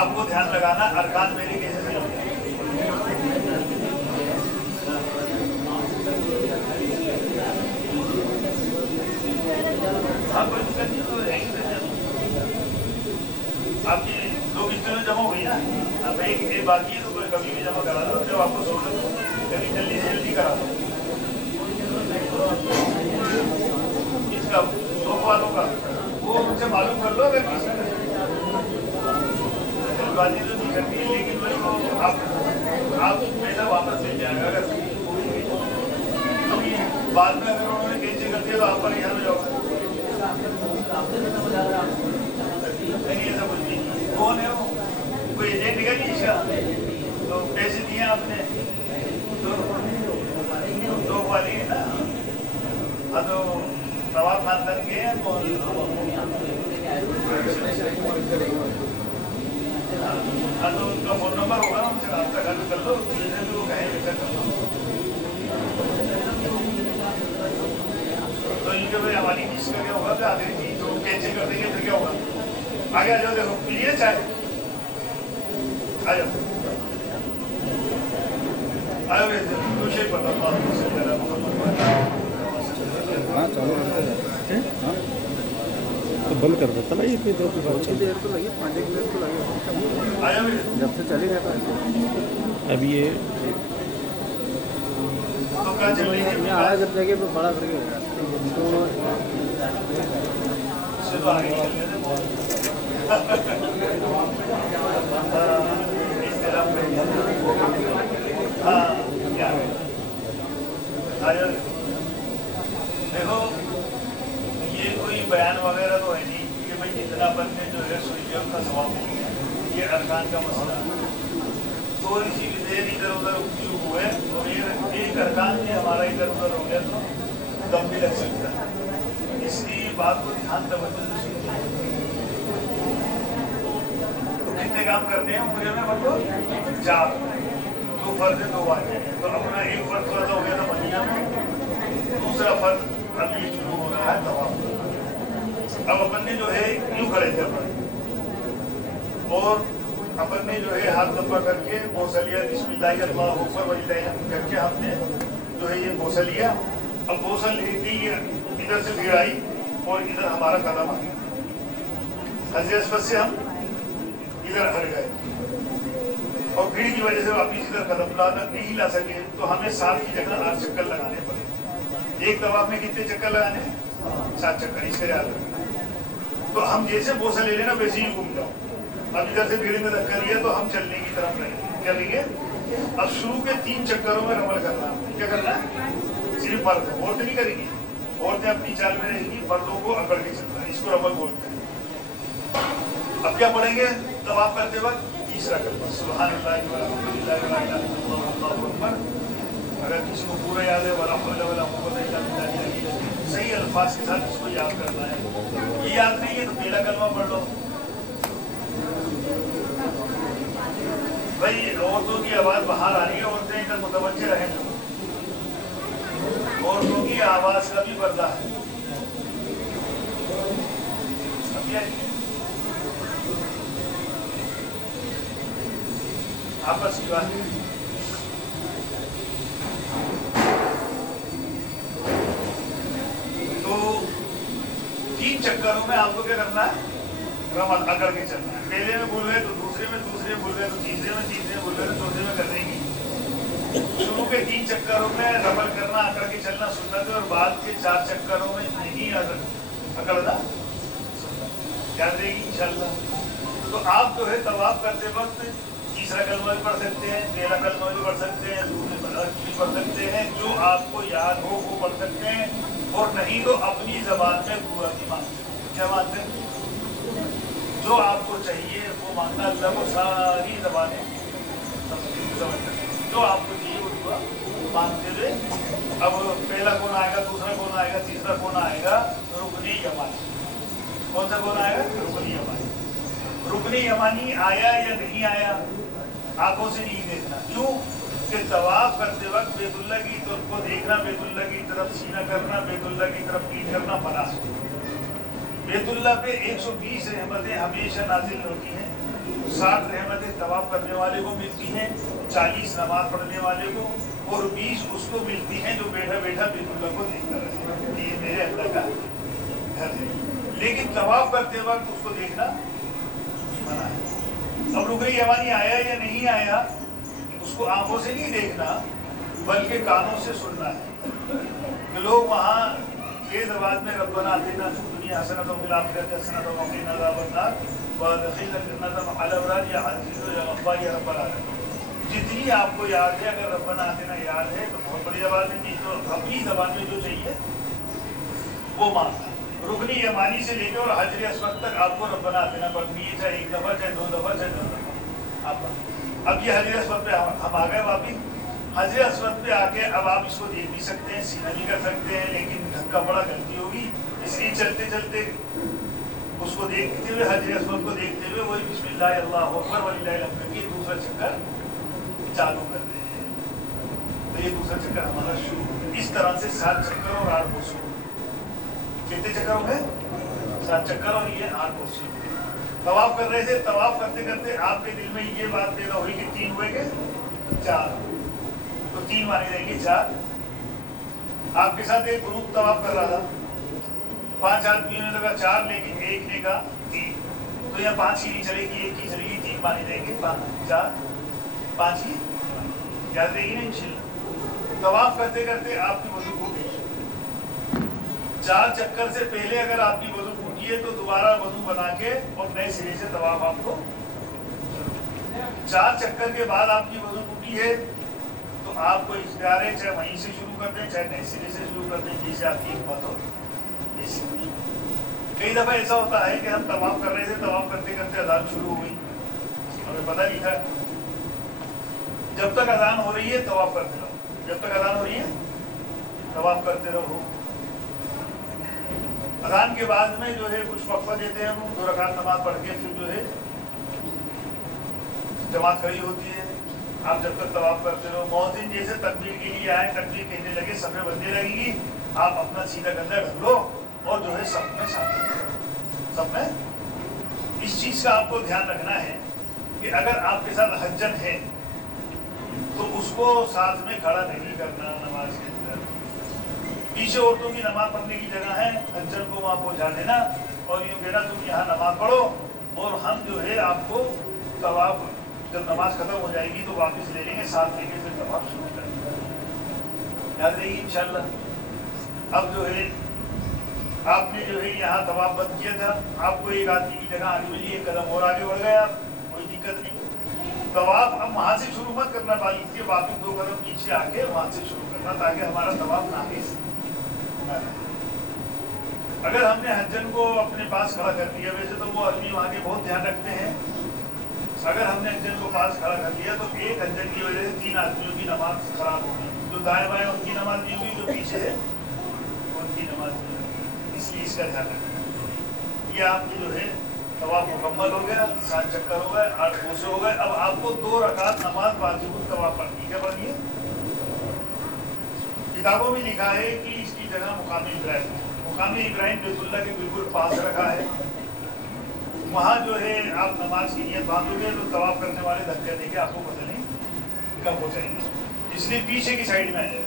आपको ध्यान लगाना अरकान मेरे कैसे से हाँ, कोई दिक्कत नहीं। तो आपकी 2 किस्तों में जमा हो गई ना, अब एक बाकी है तो कोई कभी भी जमा करा दो। जब आपको कभी जल्दी से जल्दी करा दो। इसका 2 वालों का वो मुझसे मालूम कर लो। अगर किसी जल्दबाजी तो नहीं करती, लेकिन भाई वो आप पैसा वापस मिल जाएगा। अगर क्योंकि बाद में अगर उन्होंने कैंसिल कर दिया तो आप परेशान हो जाओगे। नहीं ऐसा कुछ नहीं। कौन है वो? कोई एजेंट है नहीं इसका? तो पैसे दिए आपने तो वाली है ना। हाँ, तो नवाब खानदान के हैं कौन? हाँ, तो उनका फ़ोन नंबर होगा, उनसे रास्ता कर लो। जैसे भी वो कहें वैसा कर लो। तो इनके भाई हमारी चीज़ का क्या होगा? आगे चीज तो कैंसिल कर देंगे, फिर क्या होगा? आगे आ जाओ, देखो पीजिए चाय, आ जाओ आयो। तो शेख बता हाँ चालू करते हैं। हाँ तो बंद कर देता ना, ये कोई 2 देर तो लगी, 5-1 मिनट तो लगे जब से चले गए। अभी ये तो क्या चल रही है? यहाँ आया जब जगह पर बड़ा करके तो आगे चल गए थे बहुत। हाँ क्या देखो, ये कोई बयान वगैरह तो है नहीं कि भाई जितना अपन ने जो है सुइयों का अरकान का मसला, तो इसी देर इधर उधर शुरू हुए और एक अरकान भी हमारा इधर उधर हो गया तो दम भी लग सकता है। इसलिए बात को ध्यान तवज्जो से सुनिए। तो कितने काम करने हैं मुझे में मतलब 4, 2 फर्ज 2 वाजिब। तो अपना एक फर्ज थोड़ा सा हो गया था मदीना में, दूसरा फर्ज अभी शुरू हो रहा है तवाफ। अब अपन ने जो है यूं खड़े थे और अपन ने जो है हाथ लंबा करके बोसा लिया, बिस्मिल्लाह अल्लाहु अकबर वलिल्लाहिल हम्द करके हमने जो है ये बोसा लिया। अब बोसा लेती इधर से भीड़ आई और इधर हमारा कदम आ गया, हज़रत अस्वद से हम इधर हट गए और भीड़ की वजह से वापिस इधर कदम नहीं ला सके। तो हमें 7 की जगह 8 चक्कर लगाने पड़े। एक तवाफ में कितने चक्कर लगाने? 7 चक्कर, इसका याद रखना। तो हम जैसे बोसा ले लेना वैसे ही घूम जाओ। अब इधर से भीड़ में धक्का दिया तो हम चलने की तरफ रहेंगे, क्या लेंगे? अब शुरू के 3 चक्करों में रमल करना। क्या करना? सिर्फ मर्द, औरतें नहीं करेंगी। औरतें अपनी चाल में रहेंगी, मर्दों को अकड़ के चलना है, इसको रमल बोलते हैं। अब क्या पढ़ेंगे तवाफ करते वक्त? तीसरा कलमा सुब्हानअल्लाह वल्हम्दुलिल्लाह वला इलाहा इल्लल्लाह अल्लाहु अकबर। अगर किसी को पूरा याद है वला हौला वला कुव्वता इल्ला बिल्लाह, सही अल्फाज के साथ इसको याद करना है। ये याद नहीं है तो पहला कलमा पढ़ लो। भाई औरतों की आवाज बाहर आ रही है, औरतें इधर मुतवज्जे रहें। औरतों की आवाज का भी पर्दा है। आपस की बात है। तो 3 चक्करों में आपको क्या करना है? रमल अकड़ के चलना है। पहले में भूल गए तो दूसरे में भूल गए तो तीसरे में भूल गए तो चौथे में कर देंगे। शुरू के 3 चक्करों में रमल करना, अकड़ के चलना सुन्नत है और बाद के 4 चक्करों में नहीं अकड़ना याद रहेगी इंशाल्लाह। तो आप जो है तवाफ करते वक्त तीसरा कलमा भी पढ़ सकते हैं, पहला कलमा भी पढ़ सकते हैं, दूसरे भी पढ़ सकते हैं, जो आपको याद हो वो पढ़ सकते हैं, और नहीं तो अपनी जबान में दुआ की मांगते हैं। क्या मांगते हैं? जो आपको चाहिए वो मांगना। अल्लाह को सारी जबानें जो आपको चाहिए वो दुआ मांगते हुए। अब पहला कौन आएगा, दूसरा कौन आएगा, तीसरा कौन आएगा? रुकनी यमानी। कौन सा कौन आएगा? रुकनी यमानी। रुकनी यमानी आया या नहीं आया आंखों से नहीं देखना। क्यों कि तवाफ करते वक्त बैतुल्लाह की तरफ को देखना, बैतुल्लाह की तरफ सीना करना, बैतुल्लाह की तरफ पीठ करना मना। बैतुल्लाह पे 120 रहमतें हमेशा नाजिल होती हैं। 60 रहमतें तवाफ करने वाले को मिलती हैं, 40 नमाज पढ़ने वाले को, और 20 उसको मिलती हैं जो बैठा बैठा बैतुल्लाह को देखता रहे। ये मेरे अल्लाह का घर है। लेकिन तवाफ करते वक्त उसको देखना मना है। अब रुकनी यमानी आया या नहीं आया उसको आंखों से नहीं देखना बल्कि कानों से सुनना है। तो लोग वहाँ तेज आवाज में रब्बना आतिना फिद दुनिया हसनतन व फिल आखिरति हसनतन व क़िना अज़ाबन्नार वअदखिलना जन्नत मअल अबरार या अज़ीज़ या गफ़्फ़ार या रब्बल आलमीन। जितनी आपको याद है, अगर रब्बना आतिना याद है तो बहुत बड़ी आवाज है, नहीं तो अपनी जबान में जो चाहिए वो मांगना। रुकनी यमानी से लेकर और हजर अस्वद तक आपको रब्बना आतिना पढ़नी है, चाहे 1 दफ़ा, चाहे 2 दफ़ा, चाहे 10 दफ़ा आप। अब ये हजर अस्वद पे हम आ गए वापिस। हजर अस्वद पे आके अब आप इसको देख भी सकते हैं, सीधा भी कर सकते हैं, लेकिन धक्का बड़ा गलती होगी, इसलिए चलते चलते उसको देखते हुए, हजर अस्वद को देखते हुए वही बिस्मिल्लाह अल्लाहु अकबर वलिल्लाहिल हम्द करके दूसरा चक्कर चालू कर देंगे। तो ये दूसरा चक्कर हमारा शुरू हो गया। इस तरह से 7 चक्कर और 8 कोशिश। कितने चक्कर हो गए? 7 चक्कर और ये 8 कोशिश। तवाफ कर रहे थे, तवाफ करते करते आपके दिल में ये बात पैदा हुई कि 3 हुए के 4, तो 3 माने जाएंगे 4। आपके साथ एक ग्रुप तवाफ कर रहा था, 5 आदमियों ने लगा 4, लेकिन एक ने कहा 3, तो यहाँ 5 ही नहीं चलेगी, 1 ही चलेगी, 3 माने जाएंगे 5, 4, 5 ही याद रहेगी ना इंशाल्लाह। तवाफ करते करते आपकी वजू टूट गई। 4 चक्कर से पहले अगर आपकी वजू टूटी है तो दोबारा वजू बना के और नए सिरे से तवाफ आपको। 4 चक्कर के बाद आपकी वजू टूटी है तो आपको इख्तियार है, चाहे वहीं से शुरू कर दें, चाहे नए सिरे से शुरू कर दें, जैसे आपकी हिम्मत हो। कई दफ़ा ऐसा होता है कि हम तवाफ कर रहे थे, तवाफ करते करते अज़ान शुरू हुई, हमें पता नहीं था। जब तक अजान हो रही है तवाफ करते रहो, जब तक अजान हो रही है तवाफ करते रहो। अजान के बाद में जो है कुछ वक्फा देते हैं, वो 2 रकात नमाज पढ़ के फिर जो है जमात खड़ी होती है। आप जब तक तवाफ करते रहो, मौज़िन जैसे तकबीर के लिए आए, तकबीर कहने लगे, सफ़े बंदे लगेगी, आप अपना सीधा कंधा ढक लो और जो है सब में शामिल हो। सब में इस चीज़ का आपको ध्यान रखना है कि अगर आपके साथ हज्जन है तो उसको साथ में खड़ा नहीं करना नमाज के अंदर। पीछे औरतों की नमाज पढ़ने की जगह है, हज्जन को वहाँ पहुँचा देना और यूँ कहना तुम यहाँ नमाज पढ़ो और हम जो है आपको तवाफ जब नमाज खत्म हो जाएगी तो वापस ले लेंगे, साथ लेके फिर तवाफ शुरू करेंगे। याद रहेगी इंशाल्लाह। अब जो है आपने जो है यहाँ तवाफ बंद किया था, आपको एक आदमी की जगह आगे मिली, एक कदम और आगे बढ़ गया, कोई दिक्कत नहीं। तवाफ अब वहाँ से शुरू मत करना, पानी से वापस 2 कदम पीछे आके वहाँ से शुरू करना, ताकि हमारा तवाफ नाक़िस न रहे। अगर हमने हज्जन को अपने पास खड़ा कर दिया, वैसे तो वो आदमी वहाँ के बहुत ध्यान रखते हैं, अगर हमने हज्जन को पास खड़ा कर लिया तो एक हज्जन की वजह से 3 आदमियों की नमाज खराब होगी। जो दाएं बाएं उनकी नमाज नहीं होगी, जो पीछे है उनकी नमाज नहीं होगी। इसलिए इसका ध्यान रखें। ये आपकी जो है तवाफ मुकम्मल हो गया, 7 चक्कर हो गए, 8 बोसे हो गए। अब आपको 2 रकात नमाज वाजिबुत तवाफ पढ़नी। क्या पढ़नी है? किताबों में लिखा है कि इसकी जगह मुकाम इब्राहिम है। मुकाम इब्राहिम बैतुल्लाह के बिल्कुल पास रखा है। वहाँ जो है आप नमाज की नियत बांधोगे तो तवाफ करने वाले धक्के देके आपको पता नहीं कब हो जाएंगे, इसलिए पीछे की साइड में आ जाए।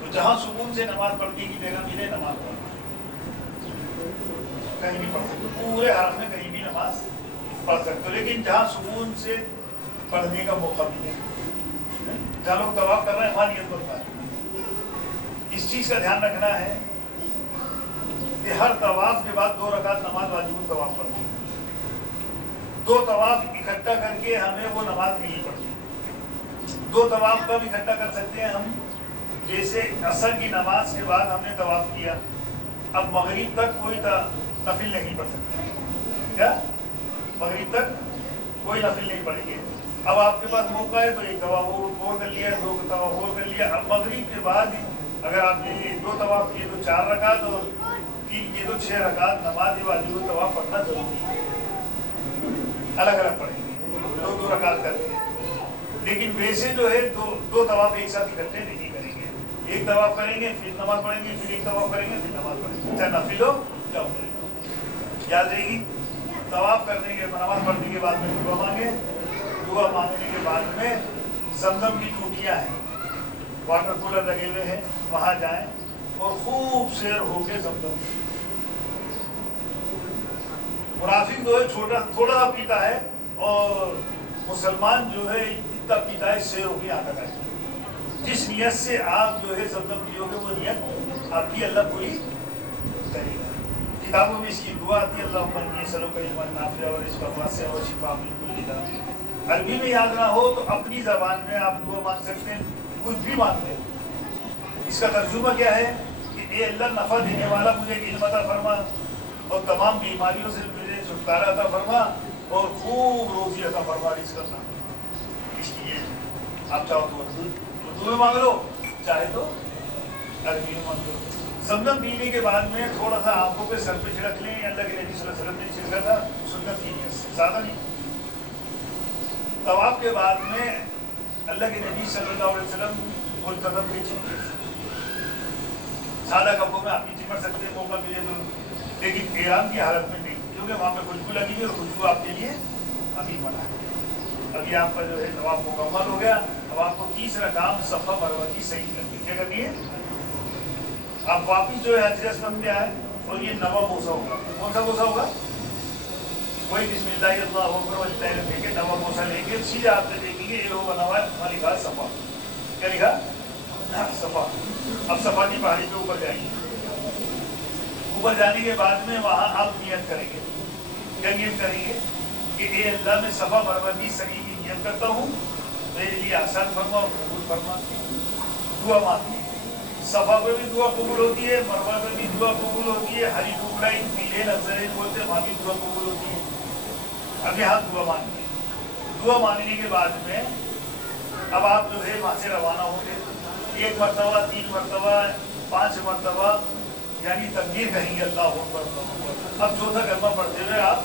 तो जहाँ सुकून से नमाज पढ़ने की जगह मिले नमाज पढ़ो, कहीं भी पढ़ सकते, पूरे हरम में कहीं भी नमाज पढ़ सकते हो, लेकिन जहाँ सुकून से पढ़ने का मौका मिले, जहाँ लोग तवाफ कर रहे हैं वहाँ नियत बनता है। इस चीज़ का ध्यान रखना है कि हर तवाफ के बाद 2 रकात नमाज वाजिबुत तवाफ पढ़ते हैं। 2 तवाफ इकट्ठा करके हमें वो नमाज नहीं पढ़ती। 2 तवाफ कब इकट्ठा कर सकते हैं हम? जैसे असर की नमाज के बाद हमने तवाफ किया, अब मगरिब तक कोई नफिल नहीं पढ़ सकते। क्या? मगरिब तक कोई नफिल नहीं पढ़ेंगे। अब आपके पास मौका है तो 1 तवाफ और कर लिया, 2 तवाफ और कर लिया। अब मगरिब के बाद अगर आपने 2 तवाफ किए तो 4 रकात और 3 किए तो 6 रकात नमाज वाजिबुत तवाफ पढ़ना जरूरी है। अलग अलग पढ़ेंगे, 2 रकात करके। लेकिन वैसे जो है 2 तवाफ एक साथ इकट्ठे नहीं करेंगे। 1 तवाफ करेंगे फिर नमाज पढ़ेंगे, फिर 1 तवाफ करेंगे फिर नमाज पढ़ेंगे, चाहे नफिल हो चाहे करेंगे। याद रहेगी। तवाफ करने के नमाज पढ़ने के बाद में दुआ मांगे, दुआ मांगने के बाद में जमजम की टूटियाँ हैं, वाटर कूलर लगे हुए हैं, वहाँ जाएं और खूब शेर होके जमजम। मुनाफिक जो है थोड़ा सा पीता है और मुसलमान जो है इतना पीता है, शेर होके यहाँ तक आए। जिस नियत से आप जो है जमजम पियोगे वो नियत आपकी अल्लाह पूरी करेगा। किताबों में इसकी दुआ आती है, अरबी में याद ना हो तो अपनी ज़बान में आप दुआ मांग सकते हैं, कुछ भी मांग लें। इसका तर्जुमा क्या है कि ए अल्लाह नफ़ा देने वाला, मुझे इल्म अता फरमा और तमाम बीमारियों से मुझे छुटकारा अता फरमा और खूब रोज़ी अता फरमा, रिज़्क़ अता। इसलिए आप चाहो तो उर्दू में मांग लो, चाहे तो अरबी में मांग लो। जमजम पीने के बाद में थोड़ा सा आंखों पे सर पे छिड़क लें। अल्लाह के नबी सल्लल्लाहु अलैहि वसल्लम ने छिड़का था, सुन्नत की नियत से, ज़्यादा नहीं। तवाफ के बाद में अल्लाह के नबी सल्लल्लाहु अलैहि वसल्लम मुल्तज़म पे छिड़के। सादा कपड़ों में आप भी चिमट सकते हैं मौका मिले तो, लेकिन एहराम की हालत में नहीं, क्योंकि वहाँ पे खुशबू लगी हुई और खुशबू आपके लिए अभी मना है। अभी आपका जो है तवाफ मुकम्मल हो गया। अब आपको तीसरा काम सफ़ा मरवा की सही करनी है। क्या करनी है? आप वापिस जो है हजर अस्वद पे आए और ये नवा बोसा होगा। कौन सा बोसा होगा? वही बिस्मिल्लाह अल्लाहु अकबर लेके नवा बोसा लेके सीधे आपने देखेंगे ये रो बना हुआ है, वहाँ लिखा सफ़ा। क्या लिखा? सफ़ा। अब सफ़ा की पहाड़ी पे ऊपर जाएंगे। ऊपर जाने के बाद में वहाँ आप नियत करेंगे। क्या नियत करेंगे? कि ए अल्लाह मैं सफ़ा मरवा की सही की नियत करता हूँ, मेरे लिए आसान फरमा और कबूल फरमा। दुआ मांगनी है। सफ़ा पे भी दुआ कबूल होती है, मरवा पे भी दुआ कबूल होती है, हरी टुकड़ा इन पीले नजरें बोलते वहाँ भी दुआ कबूल होती है। اب یہاں دعا مانگیے. دعا مانگنے کے بعد میں اب آپ جو ہے وہاں سے روانہ ہوں گے. 1 مرتبہ 3 مرتبہ 5 مرتبہ یعنی تکبیر کہیں گے اللہ اکبر اللہ اکبر. اب چوتھا کلمہ پڑھتے ہوئے آپ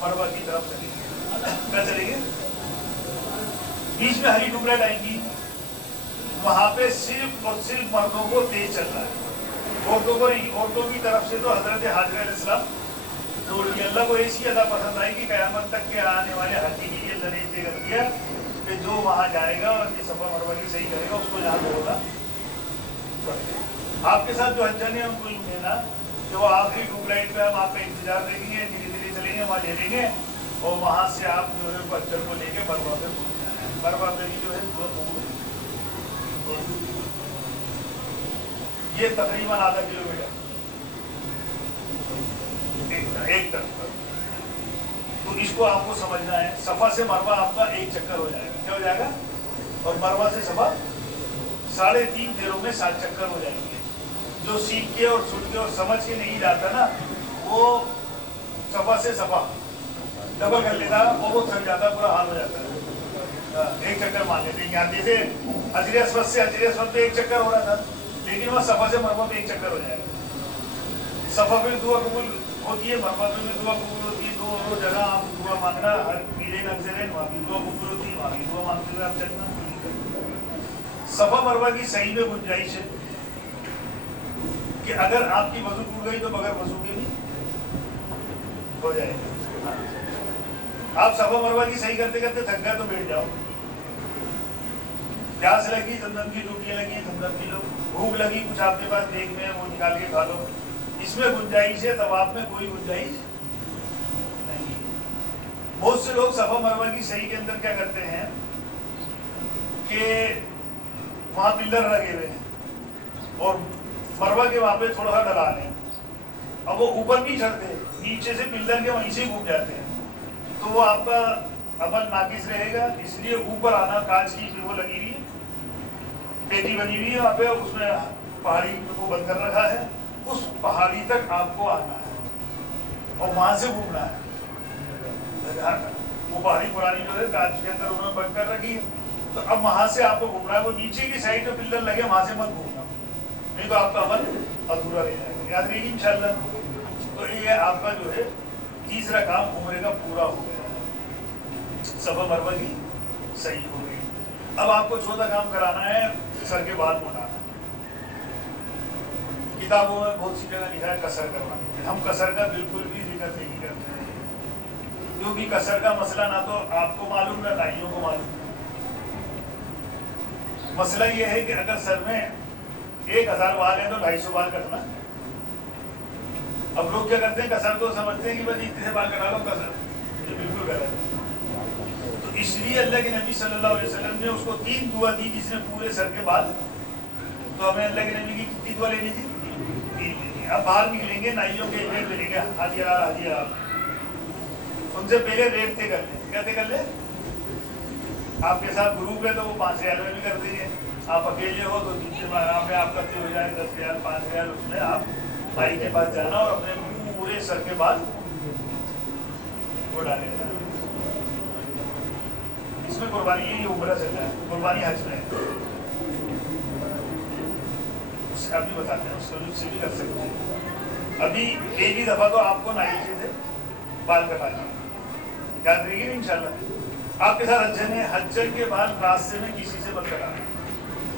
مروہ کی طرف چلیں گے. کیا چلیں گے؟ بیچ میں ہری ٹوب لائٹ آئیں گی. وہاں پہ صرف اور صرف مردوں کو تیز چلنا ہے, عورتوں کو نہیں. عورتوں کی طرف سے تو حضرت حاجرہ علیہ السلام توڑ دیا. اللہ کو ایسی ادا پسند آئی کہ قیامت تک کے آنے والے حجی کے لیے اللہ نے طے کر دیا کہ جو وہاں جائے گا اور یہ صفا مروہ کی صحیح کرے گا اس کو یہاں پہ ہوگا. آپ کے ساتھ جو حجاج ہیں ان کو یہ کہنا کہ وہ آخری ٹوب لائٹ پہ ہم آپ کا انتظار دیکھیں گے, دھیرے دھیرے چلیں گے, وہاں لے لیں گے اور وہاں سے آپ جو ہے حجر کو لے کے مروہ پہ پہنچنا ہے. مروہ پہ بھی جو ہے دعا قبول. یہ تقریباً آدھا کلومیٹر ایک طرف پر. تو اس کو آپ کو سمجھنا ہے. صفا سے مروہ آپ کا 1 چکر ہو جائے گا. کیا ہو جائے گا؟ اور مروہ سے صفا 3.5 دنوں میں 7 چکر ہو جائیں گے. جو سیکھ کے اور سن کے اور سمجھ کے نہیں جاتا نا وہ صفا سے صفا ڈبل کر لیتا اور وہ تھک جاتا, برا حال ہو جاتا ہے. 1 چکر مان لیتے ہیں. یہاں جیسے حجر اسود سے حجر اسود پہ 1 چکر ہو رہا تھا, لیکن وہ صفا سے مروہ پہ 1 چکر ہو جائے گا. صفا پہ دعا قبول ہوتی ہے, مروہ پہ بھی دعا قبول ہوتی ہے. دو جگہ آپ دعا مانگنا, ہر میرے نظر ہے وہاں بھی دعا قبول ہوتی ہے, وہاں بھی دعا مانگتے ہوئے آپ چلنا. صفا مروہ کی صحیح میں گنجائش ہے کہ اگر آپ کی وضو ٹوٹ گئی تو بغیر وضو کے بھی ہو جائے گا. آپ صفا مروہ کی صحیح کرتے کرتے تھک گئے تو بیٹھ جاؤ. پیاس لگی زمزم کی ٹوٹیاں لگی زمزم پی لو. بھوک لگی کچھ آپ کے پاس دیکھ میں وہ نکال کے کھا لو. اس میں گنجائش ہے, طواف میں کوئی گنجائش نہیں. بہت سے لوگ صفا مروہ کی صحیح کے اندر کیا کرتے ہیں کہ وہاں پلر لگے ہوئے ہیں اور مروہ کے وہاں پہ تھوڑا سا ڈھلان ہے. اب وہ اوپر نہیں چڑھتے, نیچے سے پلر کے وہیں سے گھوم جاتے ہیں. تو وہ آپ کا عمل ناقص رہے گا. اس لیے اوپر آنا, کانچ کی وہ لگی ہوئی ہے, پیٹی بنی ہوئی ہے وہاں پہ, اس میں پہاڑی کو بند کر رکھا ہے. اس پہاڑی تک آپ کو آنا ہے اور وہاں سے گھومنا ہے. وہ پہاڑی پرانی جو ہے کانچ کے اندر انہوں نے بند کر رکھی ہے, تو اب وہاں سے آپ کو گھومنا ہے. وہ نیچے کی سائڈ پہ پلر لگے وہاں سے مت گھومنا, نہیں تو آپ کا عمل ادھورا رہ جائے گا. یاد رہے گی انشاءاللہ. تو یہ آپ کا جو ہے تیسرا کام عمرے کا پورا ہو گیا ہے. صفا مروہ کی صحیح ہو گئی. اب آپ کو چوتھا کام کرانا ہے سر کے بال مڑانا. کتابوں میں بہت سی جگہ لکھا ہے قصر کروانا. ہم قصر کا بالکل بھی ذکر نہیں کرتے ہیں, کیونکہ قصر کا مسئلہ نہ تو آپ کو معلوم نہ نائیوں کو معلوم. مسئلہ یہ ہے کہ اگر سر میں 1000 بال ہیں تو 250 بال کٹنا. اب لوگ کیا کرتے ہیں, قصر تو سمجھتے ہیں کہ بس اتنے بال کٹا لو قصر. یہ بالکل غلط ہے. تو اس لیے اللہ کے نبی صلی اللہ علیہ وسلم نے اس کو 3 دعا دی جس نے پورے سر کے بال. تو ہمیں اللہ کے نبی کی کتنی دعا لینی تھی؟ 3 لینی. اب باہر نکلیں گے نائیوں کے ایونٹ ملیں گے, حاجی آپ ان سے پہلے ریٹ طے کر لیں. کیا طے کر لیں؟ آپ کے ساتھ گروپ ہے تو وہ 5 ریال میں بھی کر دیں گے. آپ اکیلے ہو تو 3 میں آپ کا طے ہو جائے 10 ریال 5 ریال. اس میں آپ بھائی کے پاس جانا اور اپنے پورے سر کے بعد وہ ڈالے گا. اس میں قربانی یہ عمرہ چلتا ہے, قربانی حج میں ہے. اس کا بھی بتاتے ہیں, اس سے بھی کر سکتے ہیں. ابھی ایک ہی دفعہ تو آپ کو نائچے سے بال کٹانے ہیں. یاد رہے گی انشاءاللہ. آپ کے ساتھ حجن ہے, حجن کے بعد راستے میں کسی سے مت کٹانا.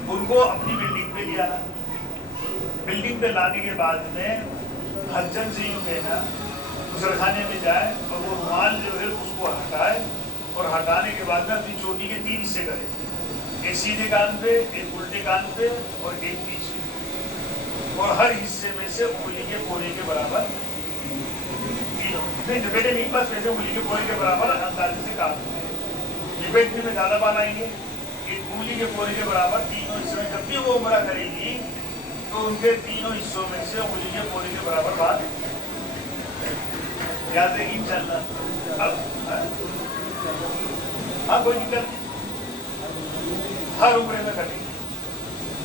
ان کو اپنی بلڈنگ پہ لے آنا. بلڈنگ پہ لانے کے بعد میں حجن سے یوں کہنا غسلخانے میں جائے اور وہ رومال جو ہے اس کو ہٹائے اور ہٹانے کے بعد میں اپنی چوٹی کے 3 حصے کرے. ایک سیدھے کان پہ, ایک الٹے کان پہ اور ایک پیچھے. اور ہر حصے میں سے انگلی کے پورے کے برابر نہیں لپیٹے نہیں, بس ویسے انگلی کے پورے کے برابر اندازے سے کاٹ دیں. لپیٹنے میں زیادہ بال آئیں گے. ایک انگلی کے پورے کے برابر 3 حصوں میں جب بھی وہ عمرہ کرے گی تو ان کے 3 حصوں میں سے انگلی کے پورے کے برابر بال یاد رہے گی انشاءاللہ. اب کوئی دقت نہیں, ہر عمرے میں کریں گے.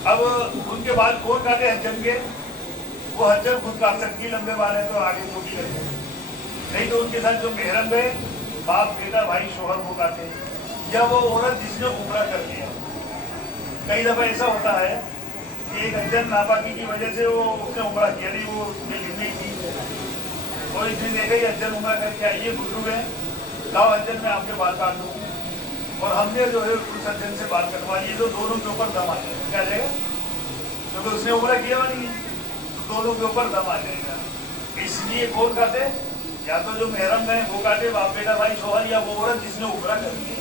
اب ان کے بال کون کاٹے حجم کے؟ وہ حجم خود کاٹ سکتی ہے, لمبے بال ہیں تو آگے چھوٹی کر کے. نہیں تو ان کے ساتھ جو محرم ہے बाप बेटा भाई शोहर को काटे, या वो औरत जिसने उम्रा कर लिया। कई दफा ऐसा होता है कि एक अज्जन नापाकी की वजह से वो उसने उम्रा किया नहीं, वो उसने नहीं की, और इसने देखा ये अज्जन उम्रा करके आई, ये बुजुर्ग है, लाओ अज्जन में आपके बाल काट दूँ, और हमने जो है उस अज्जन से बाल कटवा लिए, तो दोनों के ऊपर दम आ जाएगा। क्या जाएगा? क्योंकि उसने उम्रा किया हुआ नहीं है, तो दोनों के ऊपर दम आ जाएगा। इसलिए कौन काटे? या तो जो महरम है वो काटे, बाप बेटा भाई शोहर, या वो औरत जिसने उम्रा कर लिया।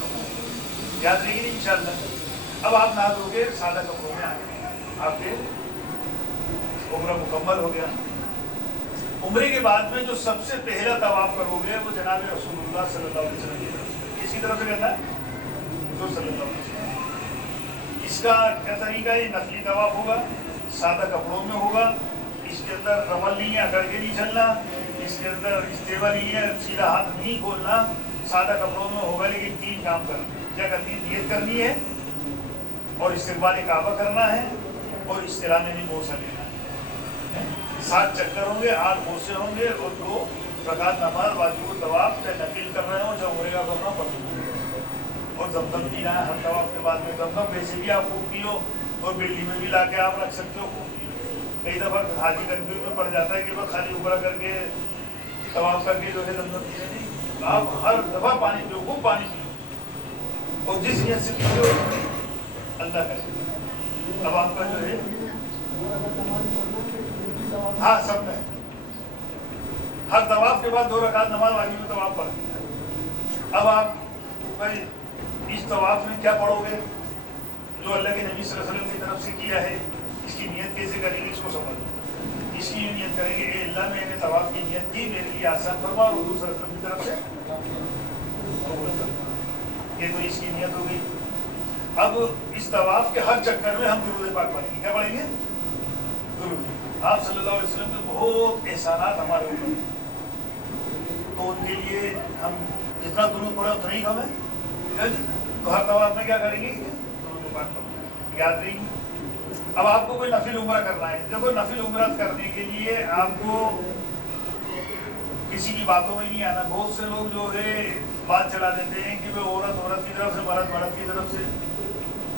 याद रखिए इंशाअल्लाह। अब आप नहा धोके सादा कपड़ों में आ गए, आपके उम्रा मुकम्मल हो गया। उम्रे के बाद में जो सबसे पहला तवाफ करोगे वो जनाब रसूलुल्लाह सल्लल्लाहु अलैहि वसल्लम की तरफ से। किसकी तरफ से करना है? हुजूर सल्लल्लाहु अलैहि वसल्लम। इसका क्या तरीका है? नफली तवाफ होगा, सादा कपड़ों में होगा, इसके अंदर रमल नहीं है, अकड़ के नहीं चलना, इसके अंदर इस्तेवा नहीं है, सीधा हाथ नहीं खोलना, सादा कपड़ों में होगा। लेकिन 3 काम करना। क्या करनी है? नियत करनी है, और इस्तिक़बाल काबा करना है, और इस्तिलाह में भी बोसा लेना है। 7 चक्कर होंगे, 8 बोसे होंगे, और 2 रकात नमाज वाजिब तवाफ, चाहे नफिल कर रहे हो चाहे उम्रे का करना पड़ेगा। और जमजम पीना है हर तवाफ के बाद में। जमजम वैसे भी आप खूब पियो, और बेली में भी ला के आप रख सकते हो, खूब पियो। कई दफ़ा हाजी कंफ्यूज में पड़ जाता है कि बस खाली उम्रा करके तवाफ करके जो है जमजम पीना नहीं। आप हर दफ़ा पानी पियो, खूब पानी पियो, और जिस नियत से पियो अल्लाह करे। अब आपका जो है हाँ सब में हर तवाफ के बाद 2 रकात नमाज वाजिब तवाफ पढ़ती है। अब आप भाई इस तवाफ में क्या पढ़ोगे? जो अल्लाह के नबी सल्लल्लाहु अलैहि वसल्लम की तरफ से किया है, इसकी नियत कैसे करेंगे इसको समझ। इसकी नियत करेंगे, ए अल्लाह मैंने तवाफ की नियत की, मेरे लिए आसान फरमा, और हुजूर सल्लल्लाहु अलैहि वसल्लम की तरफ से। ये तो इसकी नियत हो गई। अब इस तवाफ के हर चक्कर में हम दुरूद पाक पढ़ेंगे। क्या पढ़ेंगे? दुरूद। आप सल्लल्लाहु अलैहि वसल्लम के बहुत एहसानात हमारे ऊपर हैं, तो उनके लिए हम जितना दुरूद पढ़े उतना ही कम है। क्या जी? तो हर तवाफ में क्या करेंगे? दुरूद पाक पढ़ेंगे। याद रही। अब आपको कोई नफिल उम्रा करना है, देखो नफिल उम्रा करने के लिए आपको किसी की बातों में नहीं आना। बहुत से लोग जो है बात चला देते हैं कि भाई औरत की तरफ से, मर्द की तरफ से।